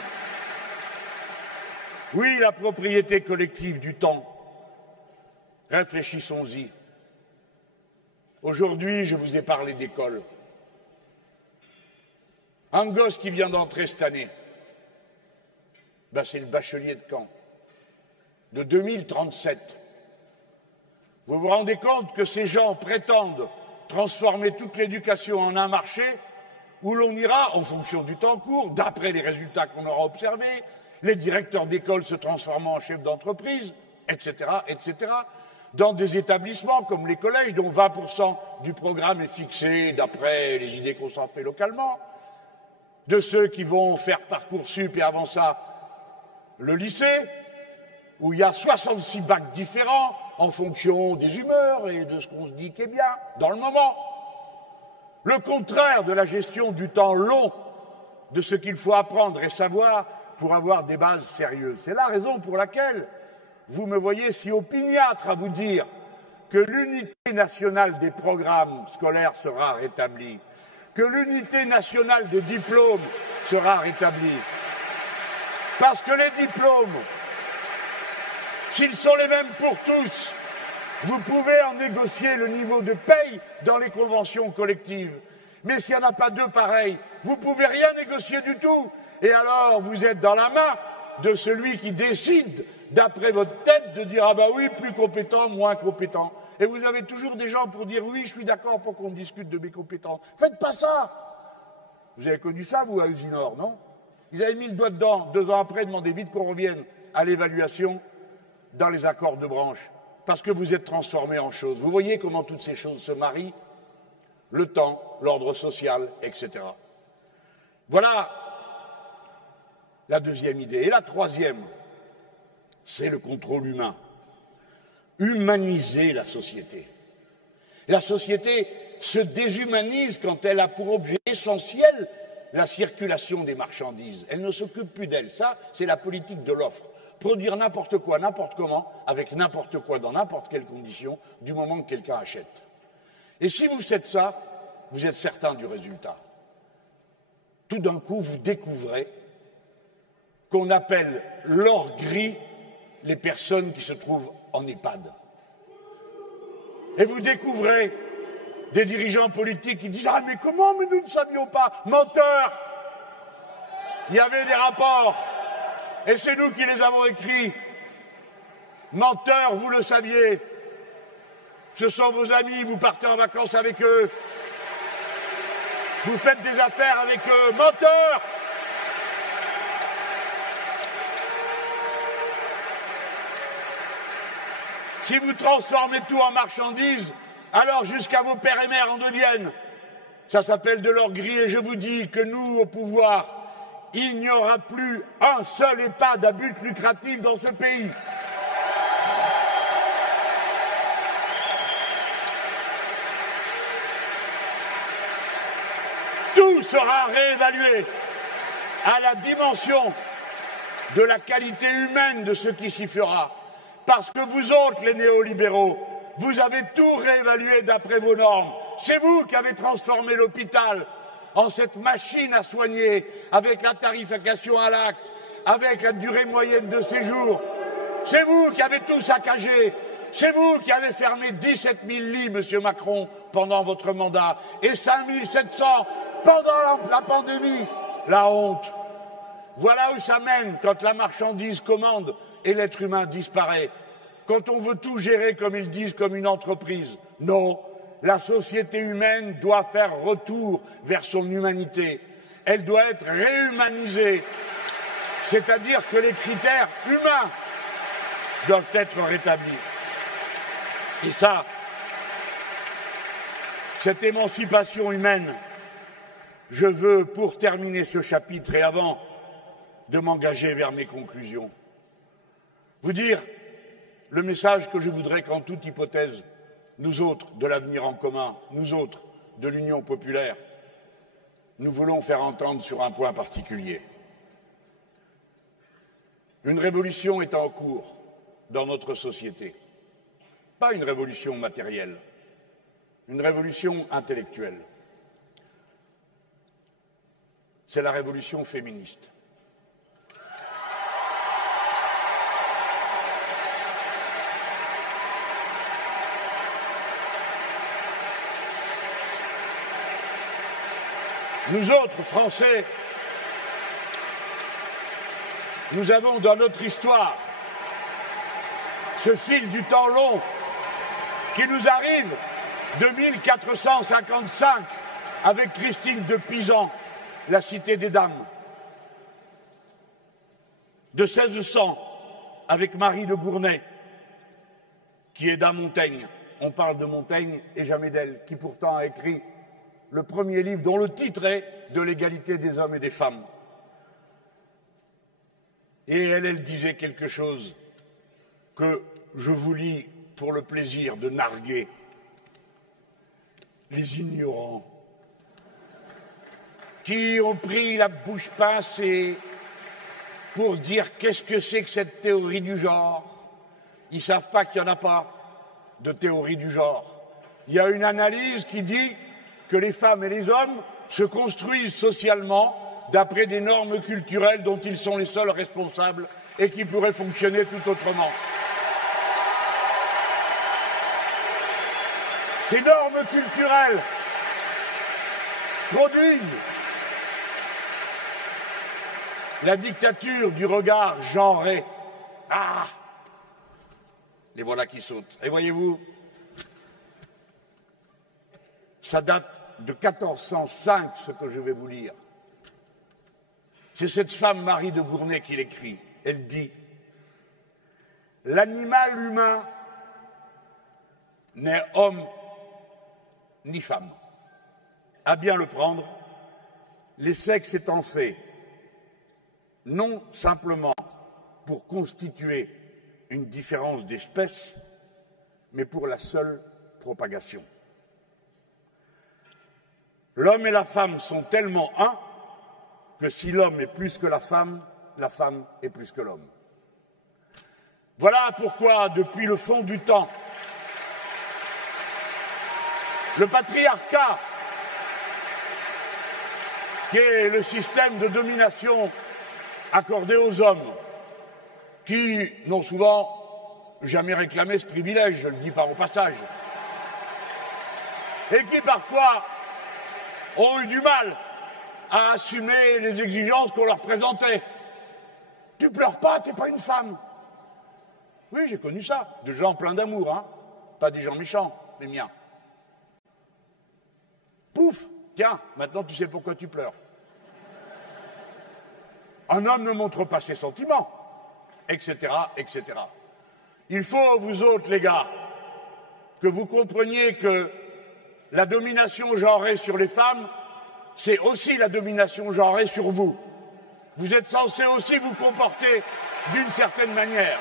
Oui, la propriété collective du temps. Réfléchissons-y. Aujourd'hui, je vous ai parlé d'école. Un gosse qui vient d'entrer cette année, c'est le bachelier de Caen, de 2037. Vous vous rendez compte que ces gens prétendent transformer toute l'éducation en un marché où l'on ira, en fonction du temps court, d'après les résultats qu'on aura observés, les directeurs d'école se transformant en chefs d'entreprise, etc., etc., dans des établissements comme les collèges, dont 20% du programme est fixé d'après les idées qu'on s'en fait localement, de ceux qui vont faire Parcoursup et avant ça, le lycée, où il y a 66 bacs différents en fonction des humeurs et de ce qu'on se dit qui est bien dans le moment. Le contraire de la gestion du temps long, de ce qu'il faut apprendre et savoir pour avoir des bases sérieuses. C'est la raison pour laquelle vous me voyez si opiniâtre à vous dire que l'unité nationale des programmes scolaires sera rétablie, que l'unité nationale des diplômes sera rétablie. Parce que les diplômes, s'ils sont les mêmes pour tous, vous pouvez en négocier le niveau de paye dans les conventions collectives. Mais s'il n'y en a pas deux pareils, vous ne pouvez rien négocier du tout. Et alors, vous êtes dans la main de celui qui décide, d'après votre tête, de dire « Ah ben oui, plus compétent, moins compétent ». Et vous avez toujours des gens pour dire « Oui, je suis d'accord pour qu'on discute de mes compétences ». Faites pas ça. Vous avez connu ça, vous, à Usinor, non? Ils avaient mis le doigt dedans. 2 ans après, demandez vite qu'on revienne à l'évaluation dans les accords de branche. Parce que vous êtes transformés en choses. Vous voyez comment toutes ces choses se marient? Le temps, l'ordre social, etc. Voilà la deuxième idée. Et la troisième, c'est le contrôle humain. Humaniser la société. La société se déshumanise quand elle a pour objet essentiel la circulation des marchandises. Elle ne s'occupe plus d'elle. Ça, c'est la politique de l'offre. Produire n'importe quoi, n'importe comment, avec n'importe quoi, dans n'importe quelle condition, du moment que quelqu'un achète. Et si vous faites ça, vous êtes certain du résultat. Tout d'un coup, vous découvrez qu'on appelle l'or gris les personnes qui se trouvent en EHPAD. Et vous découvrez des dirigeants politiques qui disent « Ah, mais comment, mais nous ne savions pas !» Menteurs! Il y avait des rapports, et c'est nous qui les avons écrits. Menteurs, vous le saviez. Ce sont vos amis, vous partez en vacances avec eux. Vous faites des affaires avec eux. Menteurs! Si vous transformez tout en marchandises, alors jusqu'à vos pères et mères en deviennent. Ça s'appelle de l'or gris et je vous dis que nous, au pouvoir, il n'y aura plus un seul EHPAD à but lucratif dans ce pays. Tout sera réévalué à la dimension de la qualité humaine de ce qui s'y fera. Parce que vous autres, les néolibéraux, vous avez tout réévalué d'après vos normes. C'est vous qui avez transformé l'hôpital en cette machine à soigner, avec la tarification à l'acte, avec la durée moyenne de séjour. C'est vous qui avez tout saccagé. C'est vous qui avez fermé 17 000 lits, Monsieur Macron, pendant votre mandat, et 5 700 pendant la pandémie. La honte. Voilà où ça mène quand la marchandise commande et l'être humain disparaît. Quand on veut tout gérer, comme ils disent, comme une entreprise. Non, la société humaine doit faire retour vers son humanité. Elle doit être réhumanisée. C'est-à-dire que les critères humains doivent être rétablis. Et ça, cette émancipation humaine, je veux, pour terminer ce chapitre et avant de m'engager vers mes conclusions, vous dire le message que je voudrais qu'en toute hypothèse, nous autres de l'avenir en commun, nous autres de l'Union populaire, nous voulons faire entendre sur un point particulier. Une révolution est en cours dans notre société. Pas une révolution matérielle, une révolution intellectuelle. C'est la révolution féministe. Nous autres, Français, nous avons dans notre histoire ce fil du temps long qui nous arrive de 1455 avec Christine de Pisan, la Cité des Dames, de 1600 avec Marie de Gournay, qui est d'un Montaigne. On parle de Montaigne et jamais d'elle, qui pourtant a écrit le premier livre dont le titre est « De l'égalité des hommes et des femmes ». Et elle disait quelque chose que je vous lis pour le plaisir de narguer. Les ignorants qui ont pris la bouche pincée pour dire qu'est-ce que c'est que cette théorie du genre. Ils ne savent pas qu'il n'y en a pas de théorie du genre. Il y a une analyse qui dit que les femmes et les hommes se construisent socialement d'après des normes culturelles dont ils sont les seuls responsables et qui pourraient fonctionner tout autrement. Ces normes culturelles produisent la dictature du regard genré. Ah! Les voilà qui sautent. Et voyez-vous, ça date de 1405, ce que je vais vous lire. C'est cette femme, Marie de Gournay, qui l'écrit. Elle dit « L'animal humain n'est homme ni femme. À bien le prendre, les sexes étant faits, non simplement pour constituer une différence d'espèce, mais pour la seule propagation. L'homme et la femme sont tellement un que si l'homme est plus que la femme est plus que l'homme. Voilà pourquoi, depuis le fond du temps, le patriarcat, qui est le système de domination accordé aux hommes, qui n'ont souvent jamais réclamé ce privilège, je le dis par au passage, et qui parfois ont eu du mal à assumer les exigences qu'on leur présentait. Tu pleures pas, t'es pas une femme. Oui, j'ai connu ça, de gens pleins d'amour, hein, pas des gens méchants, les miens. Pouf, tiens, maintenant tu sais pourquoi tu pleures. Un homme ne montre pas ses sentiments, etc., etc. Il faut, vous autres, les gars, que vous compreniez que la domination genrée sur les femmes, c'est aussi la domination genrée sur vous. Vous êtes censés aussi vous comporter d'une certaine manière.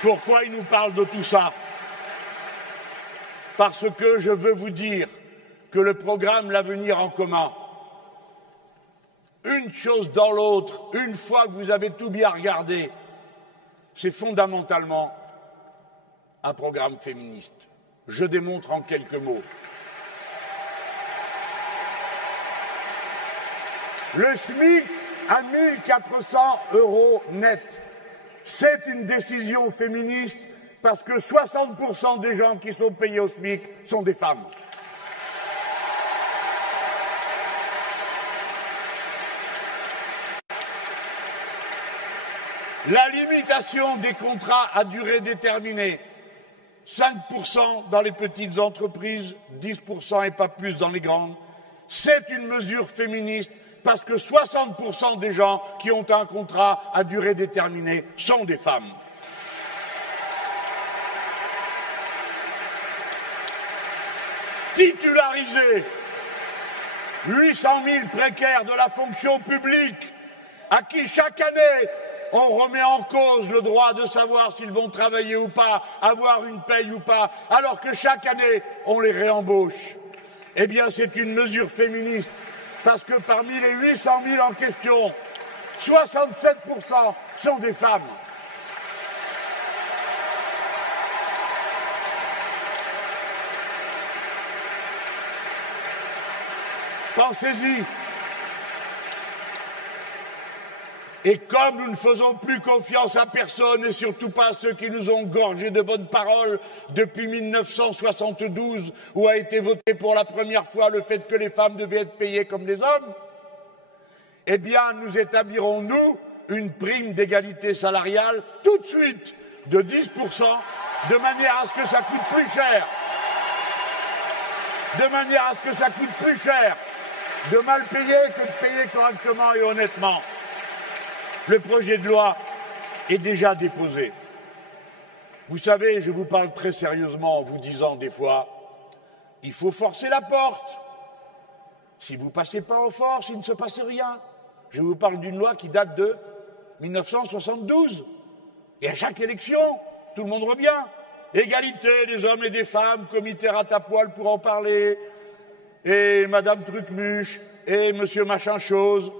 Pourquoi il nous parle de tout ça? Parce que je veux vous dire que le programme L'Avenir en commun, une chose dans l'autre, une fois que vous avez tout bien regardé, c'est fondamentalement un programme féministe. Je démontre en quelques mots. Le SMIC à 1 400 € net. C'est une décision féministe parce que 60% des gens qui sont payés au SMIC sont des femmes. La limitation des contrats à durée déterminée, 5% dans les petites entreprises, 10% et pas plus dans les grandes, c'est une mesure féministe parce que 60% des gens qui ont un contrat à durée déterminée sont des femmes. Titulariser 800 000 précaires de la fonction publique à qui chaque année on remet en cause le droit de savoir s'ils vont travailler ou pas, avoir une paye ou pas, alors que chaque année on les réembauche. Eh bien, c'est une mesure féministe, parce que parmi les 800 000 en question, 67% sont des femmes. Pensez-y. Et comme nous ne faisons plus confiance à personne, et surtout pas à ceux qui nous ont gorgés de bonnes paroles depuis 1972, où a été voté pour la première fois le fait que les femmes devaient être payées comme les hommes, eh bien, nous établirons, nous, une prime d'égalité salariale tout de suite de 10%, de manière à ce que ça coûte plus cher. De manière à ce que ça coûte plus cher de mal payer que de payer correctement et honnêtement. Le projet de loi est déjà déposé. Vous savez, je vous parle très sérieusement en vous disant des fois, il faut forcer la porte. Si vous ne passez pas en force, il ne se passe rien. Je vous parle d'une loi qui date de 1972. Et à chaque élection, tout le monde revient. Égalité des hommes et des femmes, comité ratapoil pour en parler, et Madame Trucmuche, et Monsieur Machin-Chose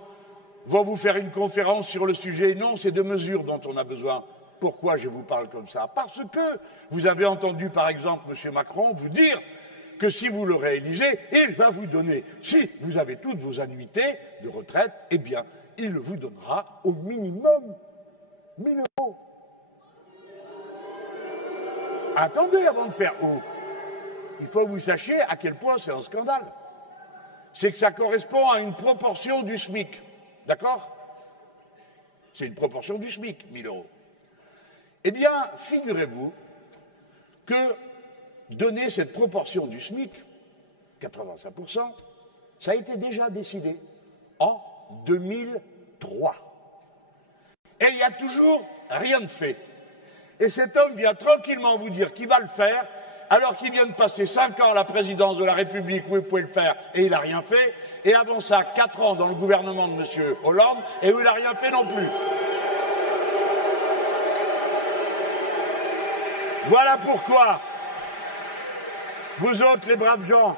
vont vous faire une conférence sur le sujet. Non, c'est de mesures dont on a besoin. Pourquoi je vous parle comme ça? Parce que vous avez entendu, par exemple, M. Macron vous dire que si vous le réalisez, il va vous donner, si vous avez toutes vos annuités de retraite, eh bien, il vous donnera au minimum 1 000 €. Attendez avant de faire haut. Il faut que vous sachiez à quel point c'est un scandale. C'est que ça correspond à une proportion du SMIC. D'accord? C'est une proportion du SMIC, 1 000 €. Eh bien, figurez-vous que donner cette proportion du SMIC, 85%, ça a été déjà décidé en 2003. Et il n'y a toujours rien de fait. Et cet homme vient tranquillement vous dire qu'il va le faire, alors qu'il vient de passer 5 ans à la présidence de la République où il pouvait le faire et il n'a rien fait, et avant ça 4 ans dans le gouvernement de M. Hollande et où il n'a rien fait non plus. Voilà pourquoi vous autres les braves gens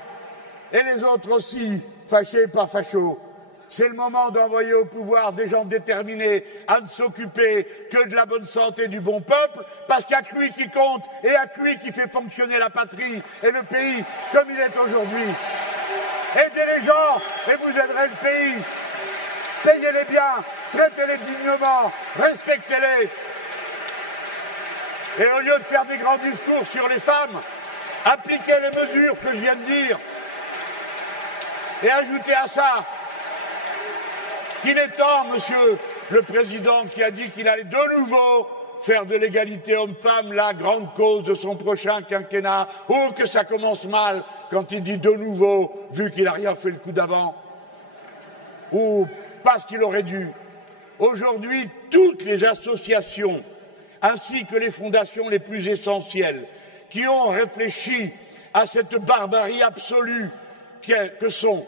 et les autres aussi, fâchés pas fachos, c'est le moment d'envoyer au pouvoir des gens déterminés à ne s'occuper que de la bonne santé du bon peuple, parce qu'il n'y a que lui qui compte et il n'y a que lui qui fait fonctionner la patrie et le pays comme il est aujourd'hui. Aidez les gens et vous aiderez le pays. Payez-les bien, traitez-les dignement, respectez-les. Et au lieu de faire des grands discours sur les femmes, appliquez les mesures que je viens de dire. Et ajoutez à ça qu'il est temps, Monsieur le Président, qui a dit qu'il allait de nouveau faire de l'égalité homme-femme la grande cause de son prochain quinquennat. Oh, que ça commence mal quand il dit de nouveau, vu qu'il n'a rien fait le coup d'avant. Ou parce qu'il aurait dû. Aujourd'hui, toutes les associations, ainsi que les fondations les plus essentielles, qui ont réfléchi à cette barbarie absolue que sont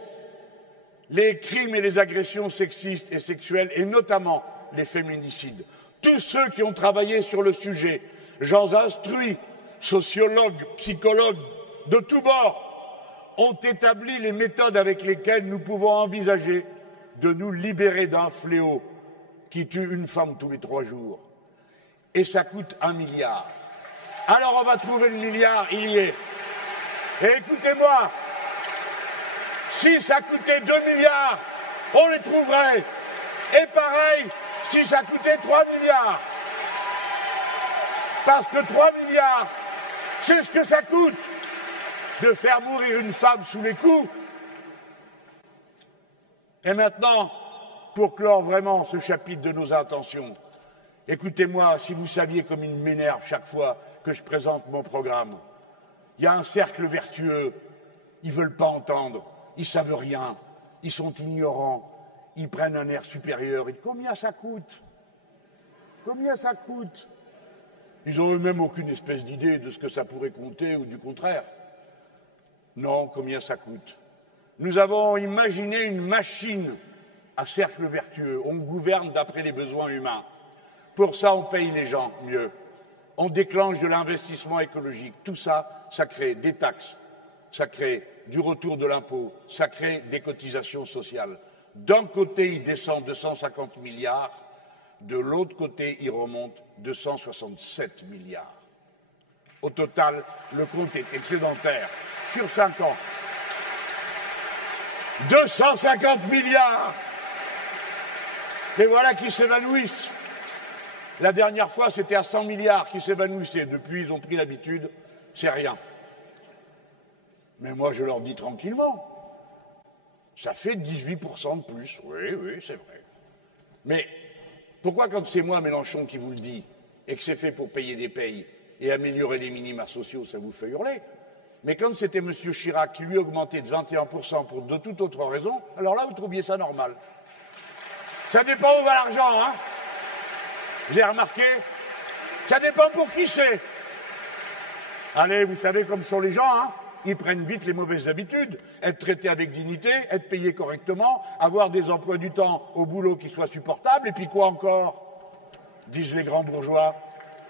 les crimes et les agressions sexistes et sexuelles, et notamment les féminicides. Tous ceux qui ont travaillé sur le sujet, gens instruits, sociologues, psychologues, de tous bords, ont établi les méthodes avec lesquelles nous pouvons envisager de nous libérer d'un fléau qui tue une femme tous les 3 jours. Et ça coûte 1 milliard. Alors on va trouver le milliard, il y est. Et écoutez-moi, si ça coûtait 2 milliards, on les trouverait. Et pareil, si ça coûtait 3 milliards. Parce que 3 milliards, c'est ce que ça coûte de faire mourir une femme sous les coups. Et maintenant, pour clore vraiment ce chapitre de nos intentions, écoutez-moi, si vous saviez comme il m'énerve chaque fois que je présente mon programme. Il y a un cercle vertueux, ils ne veulent pas entendre. Ils ne savent rien, ils sont ignorants, ils prennent un air supérieur. Et combien ça coûte? Combien ça coûte? Ils n'ont eux-mêmes aucune espèce d'idée de ce que ça pourrait coûter ou du contraire. Non, combien ça coûte? Nous avons imaginé une machine à cercle vertueux. On gouverne d'après les besoins humains. Pour ça, on paye les gens mieux. On déclenche de l'investissement écologique. Tout ça, ça crée des taxes, ça crée du retour de l'impôt, ça crée des cotisations sociales. D'un côté, il descend de 150 milliards, de l'autre côté, il remonte de 167 milliards. Au total, le compte est excédentaire sur 5 ans. 250 milliards. Et voilà qui s'évanouissent. La dernière fois, c'était à 100 milliards qui s'évanouissaient. Depuis, ils ont pris l'habitude, c'est rien. Mais moi, je leur dis tranquillement, ça fait 18% de plus. Oui, oui, c'est vrai. Mais pourquoi, quand c'est moi, Mélenchon, qui vous le dit, et que c'est fait pour payer des payes et améliorer les minima sociaux, ça vous fait hurler? Mais quand c'était M. Chirac qui lui augmentait de 21% pour de toute autre raison, alors là, vous trouviez ça normal. Ça dépend où va l'argent, hein? Vous avez remarqué? Ça dépend pour qui c'est. Allez, vous savez comme sont les gens, hein? Ils prennent vite les mauvaises habitudes. Être traités avec dignité, être payés correctement, avoir des emplois du temps au boulot qui soient supportables, et puis quoi encore? Disent les grands bourgeois,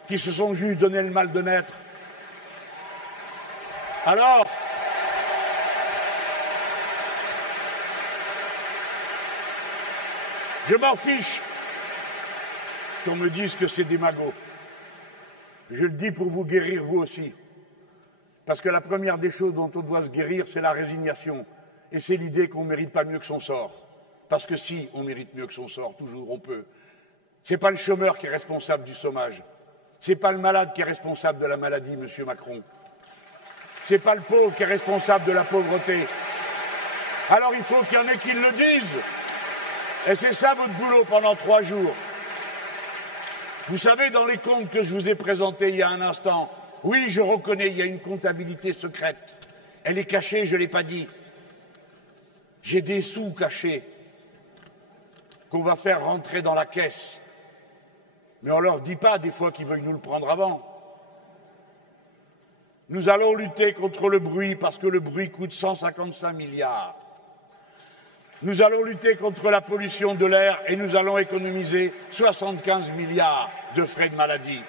qui se sont juste donné le mal de naître. Alors, je m'en fiche qu'on me dise que c'est démago. Je le dis pour vous guérir, vous aussi. Parce que la première des choses dont on doit se guérir, c'est la résignation. Et c'est l'idée qu'on ne mérite pas mieux que son sort. Parce que si on mérite mieux que son sort, toujours on peut. Ce n'est pas le chômeur qui est responsable du chômage. Ce n'est pas le malade qui est responsable de la maladie, Monsieur Macron. Ce n'est pas le pauvre qui est responsable de la pauvreté. Alors il faut qu'il y en ait qui le disent. Et c'est ça votre boulot pendant 3 jours. Vous savez, dans les comptes que je vous ai présentés il y a un instant, oui, je reconnais, il y a une comptabilité secrète. Elle est cachée, je ne l'ai pas dit. J'ai des sous cachés qu'on va faire rentrer dans la caisse. Mais on ne leur dit pas des fois qu'ils veulent nous le prendre avant. Nous allons lutter contre le bruit parce que le bruit coûte 155 milliards. Nous allons lutter contre la pollution de l'air et nous allons économiser 75 milliards de frais de maladie.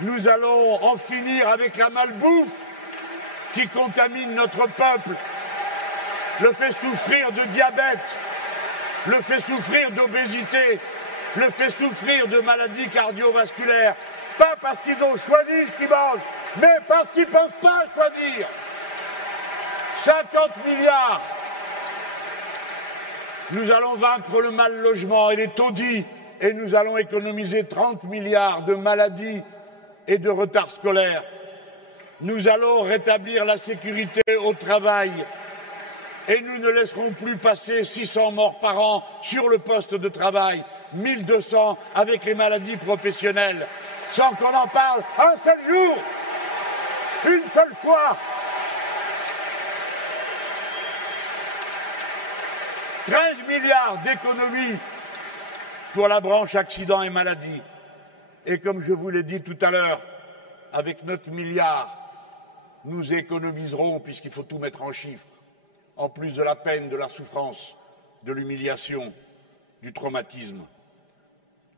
Nous allons en finir avec la malbouffe qui contamine notre peuple, le fait souffrir de diabète, le fait souffrir d'obésité, le fait souffrir de maladies cardiovasculaires, pas parce qu'ils ont choisi ce qu'ils mangent, mais parce qu'ils ne peuvent pas choisir. 50 milliards. Nous allons vaincre le mal logement et les taudis et nous allons économiser 30 milliards de maladies et de retards scolaires. Nous allons rétablir la sécurité au travail et nous ne laisserons plus passer 600 morts par an sur le poste de travail, 1200 avec les maladies professionnelles, sans qu'on en parle un seul jour, une seule fois. 13 milliards d'économies pour la branche accidents et maladies. Et comme je vous l'ai dit tout à l'heure, avec notre milliard, nous économiserons, puisqu'il faut tout mettre en chiffres, en plus de la peine, de la souffrance, de l'humiliation, du traumatisme,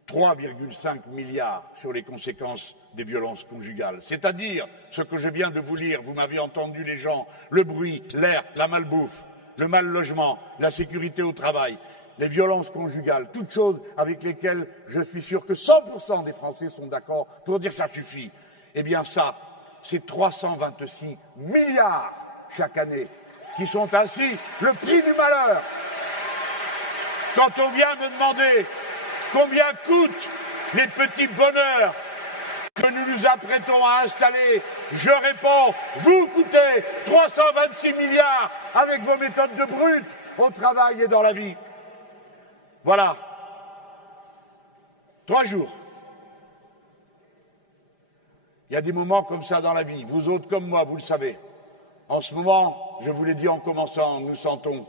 3,5 milliards sur les conséquences des violences conjugales. C'est-à-dire ce que je viens de vous lire, vous m'avez entendu les gens, le bruit, l'air, la malbouffe, le mal logement, la sécurité au travail, les violences conjugales, toutes choses avec lesquelles je suis sûr que 100% des Français sont d'accord pour dire ça suffit. Eh bien ça, c'est 326 milliards chaque année qui sont ainsi le prix du malheur. Quand on vient me demander combien coûtent les petits bonheurs que nous nous apprêtons à installer, je réponds, vous coûtez 326 milliards avec vos méthodes de brut au travail et dans la vie. Voilà. 3 jours. Il y a des moments comme ça dans la vie. Vous autres comme moi, vous le savez. En ce moment, je vous l'ai dit en commençant, nous sentons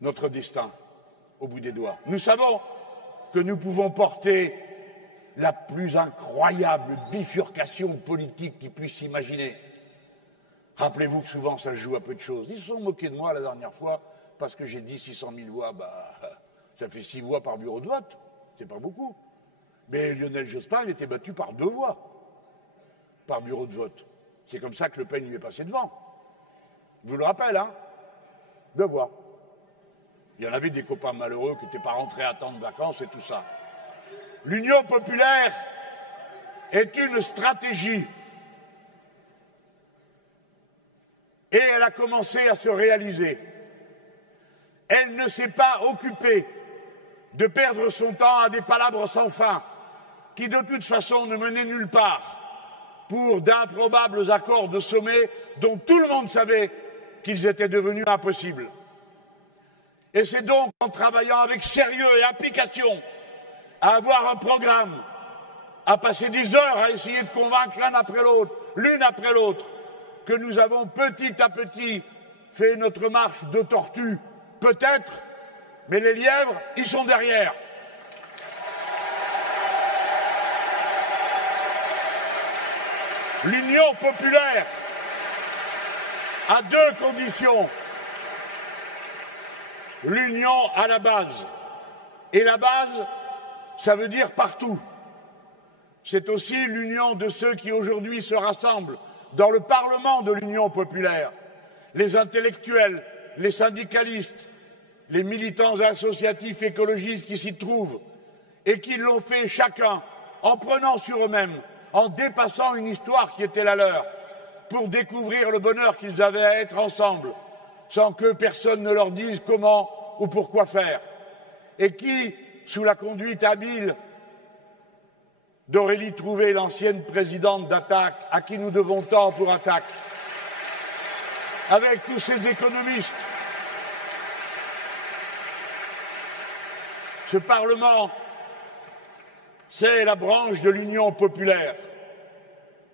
notre destin au bout des doigts. Nous savons que nous pouvons porter la plus incroyable bifurcation politique qu'ils puissent s'imaginer. Rappelez-vous que souvent ça se joue à peu de choses. Ils se sont moqués de moi la dernière fois parce que j'ai dit 600 000 voix. Ça fait 6 voix par bureau de vote. C'est pas beaucoup. Mais Lionel Jospin, il était battu par 2 voix par bureau de vote. C'est comme ça que Le Pen lui est passé devant. Je vous le rappelle, hein, de voix. Il y en avait des copains malheureux qui n'étaient pas rentrés à temps de vacances et tout ça. L'Union populaire est une stratégie. Et elle a commencé à se réaliser. Elle ne s'est pas occupée de perdre son temps à des palabres sans fin, qui de toute façon ne menaient nulle part, pour d'improbables accords de sommet dont tout le monde savait qu'ils étaient devenus impossibles. Et c'est donc en travaillant avec sérieux et application à avoir un programme, à passer des heures à essayer de convaincre l'une après l'autre, que nous avons petit à petit fait notre marche de tortue, peut-être, mais les lièvres, ils sont derrière. L'Union populaire a deux conditions. L'union à la base. Et la base, ça veut dire partout. C'est aussi l'union de ceux qui aujourd'hui se rassemblent dans le Parlement de l'Union populaire. Les intellectuels, les syndicalistes, les militants associatifs écologistes qui s'y trouvent et qui l'ont fait chacun en prenant sur eux-mêmes, en dépassant une histoire qui était la leur, pour découvrir le bonheur qu'ils avaient à être ensemble, sans que personne ne leur dise comment ou pourquoi faire, et qui, sous la conduite habile d'Aurélie Trouvé, l'ancienne présidente d'Attac, à qui nous devons tant pour Attac, avec tous ces économistes, ce Parlement, c'est la branche de l'Union populaire,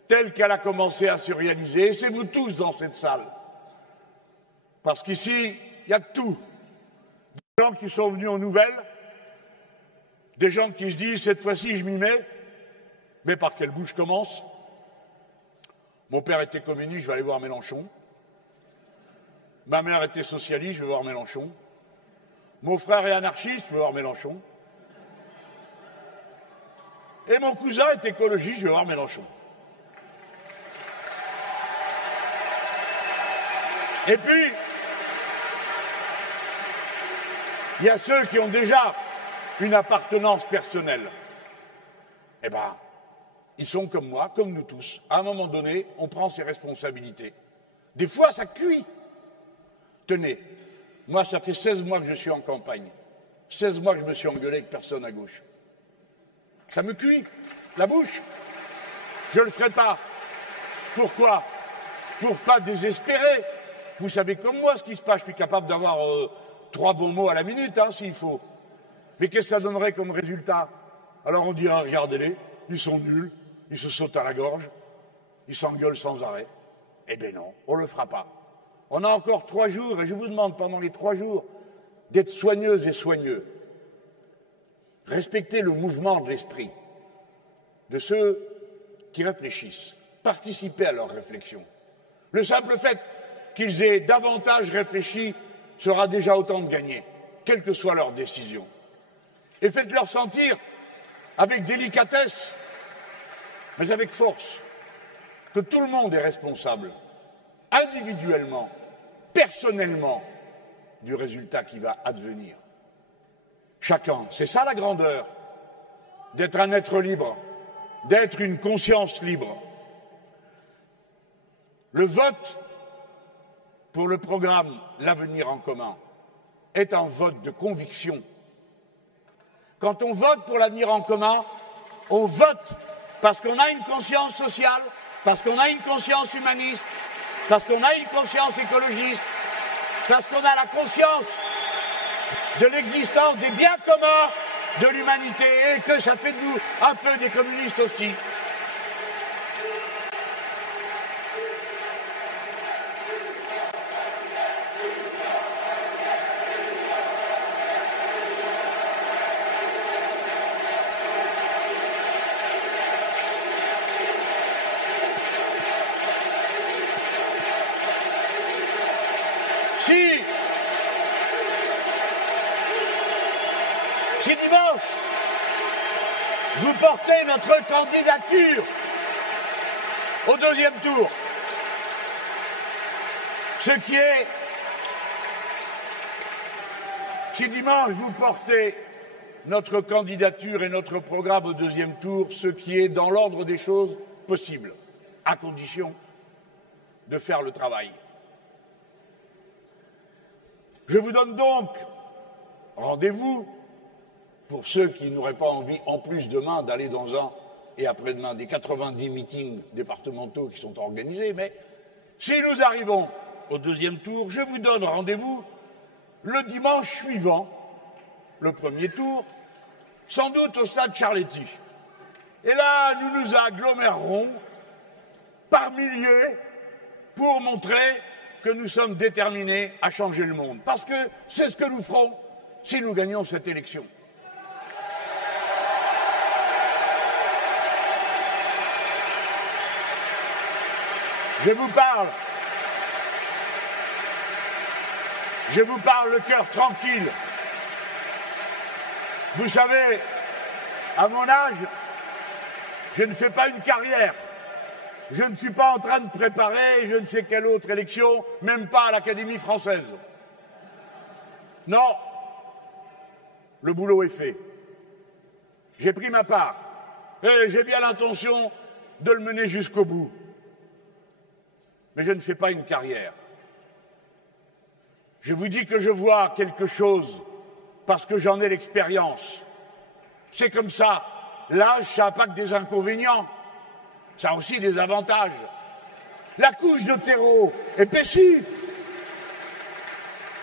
telle qu'elle a commencé à se réaliser, et c'est vous tous dans cette salle. Parce qu'ici, il y a de tout. Des gens qui sont venus aux nouvelles, des gens qui se disent, cette fois-ci, je m'y mets, mais par quelle bout je commence? Mon père était communiste, je vais aller voir Mélenchon. Ma mère était socialiste, je vais voir Mélenchon. Mon frère est anarchiste, je vais voir Mélenchon. Et mon cousin est écologiste, je vais voir Mélenchon. Et puis, il y a ceux qui ont déjà une appartenance personnelle. Eh bien, ils sont comme moi, comme nous tous. À un moment donné, on prend ses responsabilités. Des fois, ça cuit. Tenez, moi, ça fait 16 mois que je suis en campagne. 16 mois que je me suis engueulé avec personne à gauche. Ça me cuit, la bouche. Je ne le ferai pas. Pourquoi? Pour pas désespérer. Vous savez comme moi ce qui se passe. Je suis capable d'avoir 3 bons mots à la minute, hein, s'il faut. Mais qu'est-ce que ça donnerait comme résultat? Alors on dira, regardez-les, ils sont nuls, ils se sautent à la gorge, ils s'engueulent sans arrêt. Eh bien non, on ne le fera pas. On a encore 3 jours, et je vous demande pendant les 3 jours d'être soigneuses et soigneux. Respectez le mouvement de l'esprit de ceux qui réfléchissent. Participez à leur réflexion. Le simple fait qu'ils aient davantage réfléchi sera déjà autant de gagné, quelle que soit leur décision. Et faites-leur sentir, avec délicatesse, mais avec force, que tout le monde est responsable, individuellement, personnellement, du résultat qui va advenir. Chacun, c'est ça la grandeur, d'être un être libre, d'être une conscience libre. Le vote pour le programme L'avenir en commun est un vote de conviction. Quand on vote pour l'avenir en commun, on vote parce qu'on a une conscience sociale, parce qu'on a une conscience humaniste, parce qu'on a une conscience écologiste, parce qu'on a la conscience de l'existence des biens communs de l'humanité et que ça fait de nous un peu des communistes aussi. Si dimanche, vous portez notre candidature au 2e tour, Si dimanche vous portez notre candidature et notre programme au deuxième tour, ce qui est dans l'ordre des choses possible, à condition de faire le travail. Je vous donne donc rendez-vous pour ceux qui n'auraient pas envie, en plus demain, d'aller dans un et après-demain des 90 meetings départementaux qui sont organisés, mais si nous arrivons au deuxième tour, je vous donne rendez-vous le dimanche suivant, le premier tour, sans doute au stade Charletti. Et là, nous nous agglomérerons par milliers pour montrer que nous sommes déterminés à changer le monde. Parce que c'est ce que nous ferons si nous gagnons cette élection. Je vous parle le cœur tranquille. Vous savez, à mon âge, je ne fais pas une carrière. Je ne suis pas en train de préparer je ne sais quelle autre élection, même pas à l'Académie française. Non, le boulot est fait. J'ai pris ma part et j'ai bien l'intention de le mener jusqu'au bout. Mais je ne fais pas une carrière. Je vous dis que je vois quelque chose parce que j'en ai l'expérience. C'est comme ça. L'âge, ça n'a pas que des inconvénients. Ça a aussi des avantages. La couche de terreau épaissit.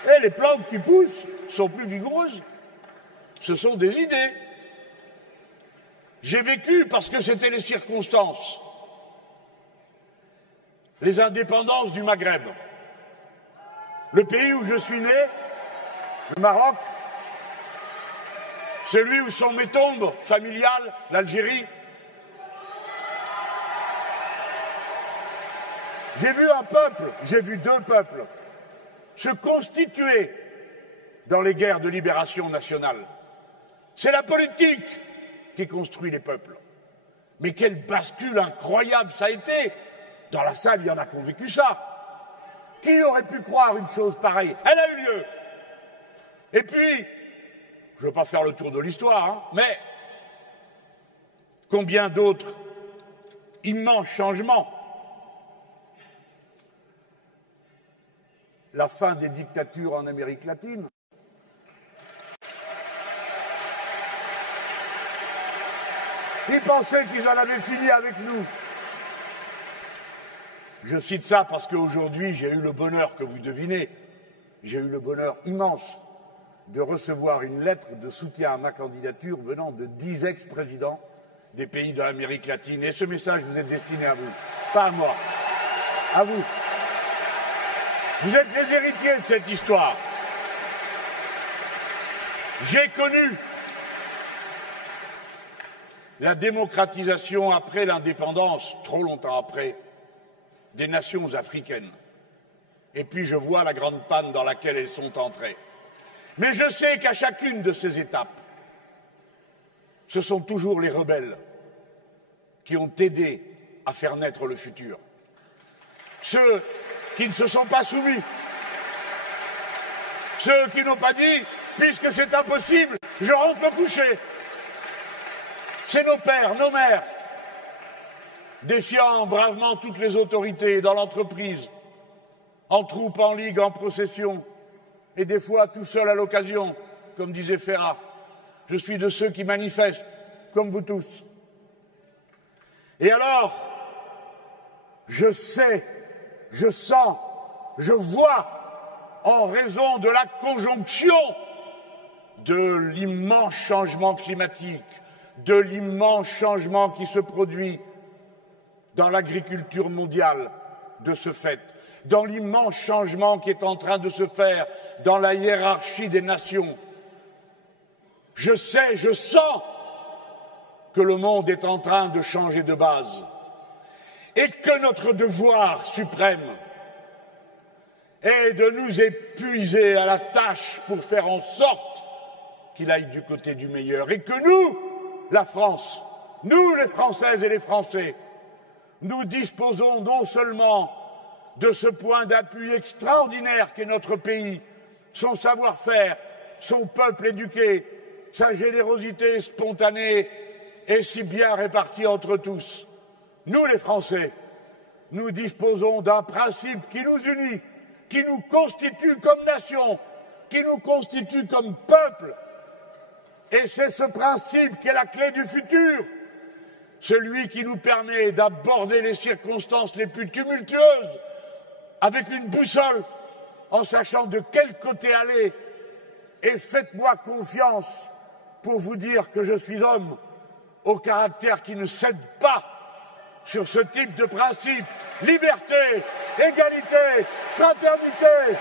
Et les plantes qui poussent sont plus vigoureuses. Ce sont des idées. J'ai vécu parce que c'était les circonstances. Les indépendances du Maghreb. Le pays où je suis né, le Maroc, celui où sont mes tombes familiales, l'Algérie. J'ai vu un peuple, j'ai vu deux peuples se constituer dans les guerres de libération nationale. C'est la politique qui construit les peuples. Mais quelle bascule incroyable ça a été! Dans la salle, il y en a qui ont vécu ça. Qui aurait pu croire une chose pareille? Elle a eu lieu. Et puis, je ne veux pas faire le tour de l'histoire, hein, mais combien d'autres immenses changements? La fin des dictatures en Amérique latine. Ils pensaient qu'ils en avaient fini avec nous. Je cite ça parce qu'aujourd'hui, j'ai eu le bonheur que vous devinez, j'ai eu le bonheur immense de recevoir une lettre de soutien à ma candidature venant de 10 ex-présidents des pays de l'Amérique latine. Et ce message vous est destiné à vous, pas à moi, à vous. Vous êtes les héritiers de cette histoire. J'ai connu la démocratisation après l'indépendance, trop longtemps après, des nations africaines. Et puis je vois la grande panne dans laquelle elles sont entrées. Mais je sais qu'à chacune de ces étapes, ce sont toujours les rebelles qui ont aidé à faire naître le futur. Ceux qui ne se sont pas soumis. Ceux qui n'ont pas dit, puisque c'est impossible, je rentre me coucher. C'est nos pères, nos mères, défiant bravement toutes les autorités dans l'entreprise, en troupe, en ligue, en procession, et des fois tout seul à l'occasion, comme disait Ferrat. Je suis de ceux qui manifestent, comme vous tous. Et alors, je sais, je sens, je vois, en raison de la conjonction de l'immense changement climatique, de l'immense changement qui se produit dans l'agriculture mondiale de ce fait, dans l'immense changement qui est en train de se faire dans la hiérarchie des nations. Je sais, je sens que le monde est en train de changer de base et que notre devoir suprême est de nous épuiser à la tâche pour faire en sorte qu'il aille du côté du meilleur et que nous, la France, nous les Françaises et les Français, nous disposons non seulement de ce point d'appui extraordinaire qu'est notre pays, son savoir-faire, son peuple éduqué, sa générosité spontanée et si bien répartie entre tous. Nous, les Français, nous disposons d'un principe qui nous unit, qui nous constitue comme nation, qui nous constitue comme peuple. Et c'est ce principe qui est la clé du futur, celui qui nous permet d'aborder les circonstances les plus tumultueuses avec une boussole, en sachant de quel côté aller. Et faites-moi confiance pour vous dire que je suis homme au caractère qui ne cède pas sur ce type de principe. Liberté, égalité, fraternité.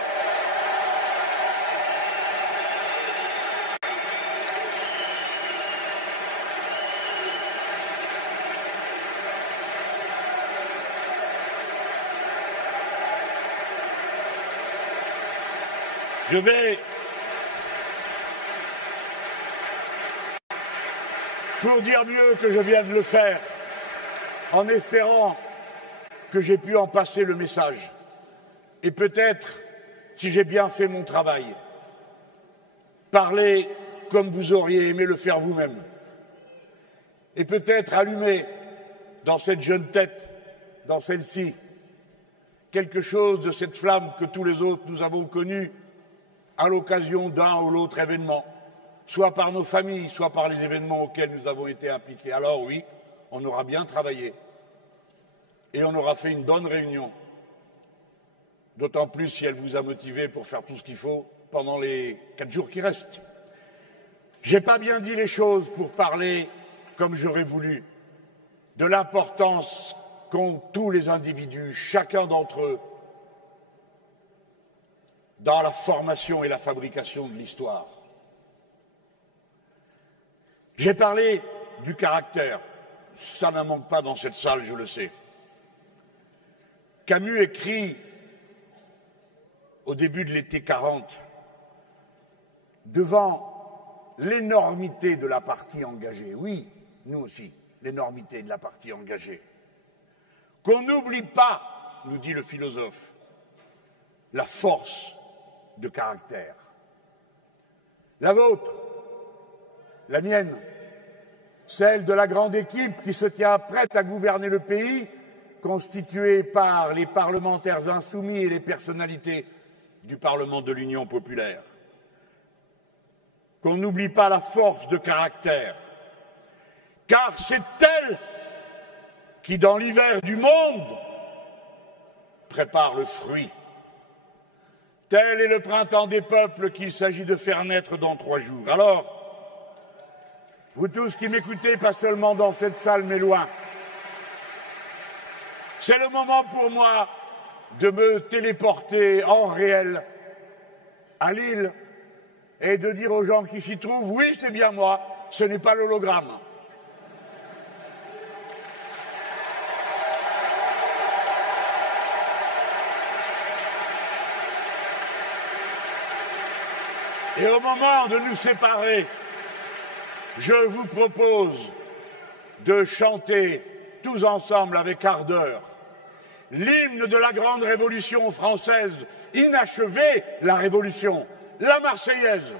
Je vais, pour dire mieux que je viens de le faire, en espérant que j'ai pu en passer le message, et peut-être, si j'ai bien fait mon travail, parler comme vous auriez aimé le faire vous-même, et peut-être allumer dans cette jeune tête, dans celle-ci, quelque chose de cette flamme que tous les autres nous avons connue à l'occasion d'un ou l'autre événement, soit par nos familles, soit par les événements auxquels nous avons été impliqués. Alors oui, on aura bien travaillé et on aura fait une bonne réunion, d'autant plus si elle vous a motivé pour faire tout ce qu'il faut pendant les 4 jours qui restent. J'ai pas bien dit les choses pour parler comme j'aurais voulu de l'importance qu'ont tous les individus, chacun d'entre eux, dans la formation et la fabrication de l'histoire. J'ai parlé du caractère. Ça ne manque pas dans cette salle, je le sais. Camus écrit au début de l'été 40, devant l'énormité de la partie engagée, oui, nous aussi, l'énormité de la partie engagée, qu'on n'oublie pas, nous dit le philosophe, la force de caractère. La vôtre, la mienne, celle de la grande équipe qui se tient prête à gouverner le pays, constituée par les parlementaires insoumis et les personnalités du Parlement de l'Union populaire. Qu'on n'oublie pas la force de caractère, car c'est elle qui, dans l'hiver du monde, prépare le fruit. Tel est le printemps des peuples qu'il s'agit de faire naître dans 3 jours. Alors, vous tous qui m'écoutez, pas seulement dans cette salle, mais loin, c'est le moment pour moi de me téléporter en réel à Lille et de dire aux gens qui s'y trouvent, oui, c'est bien moi, ce n'est pas l'hologramme. Et au moment de nous séparer, je vous propose de chanter tous ensemble avec ardeur l'hymne de la grande révolution française, inachevée, la Révolution, la Marseillaise.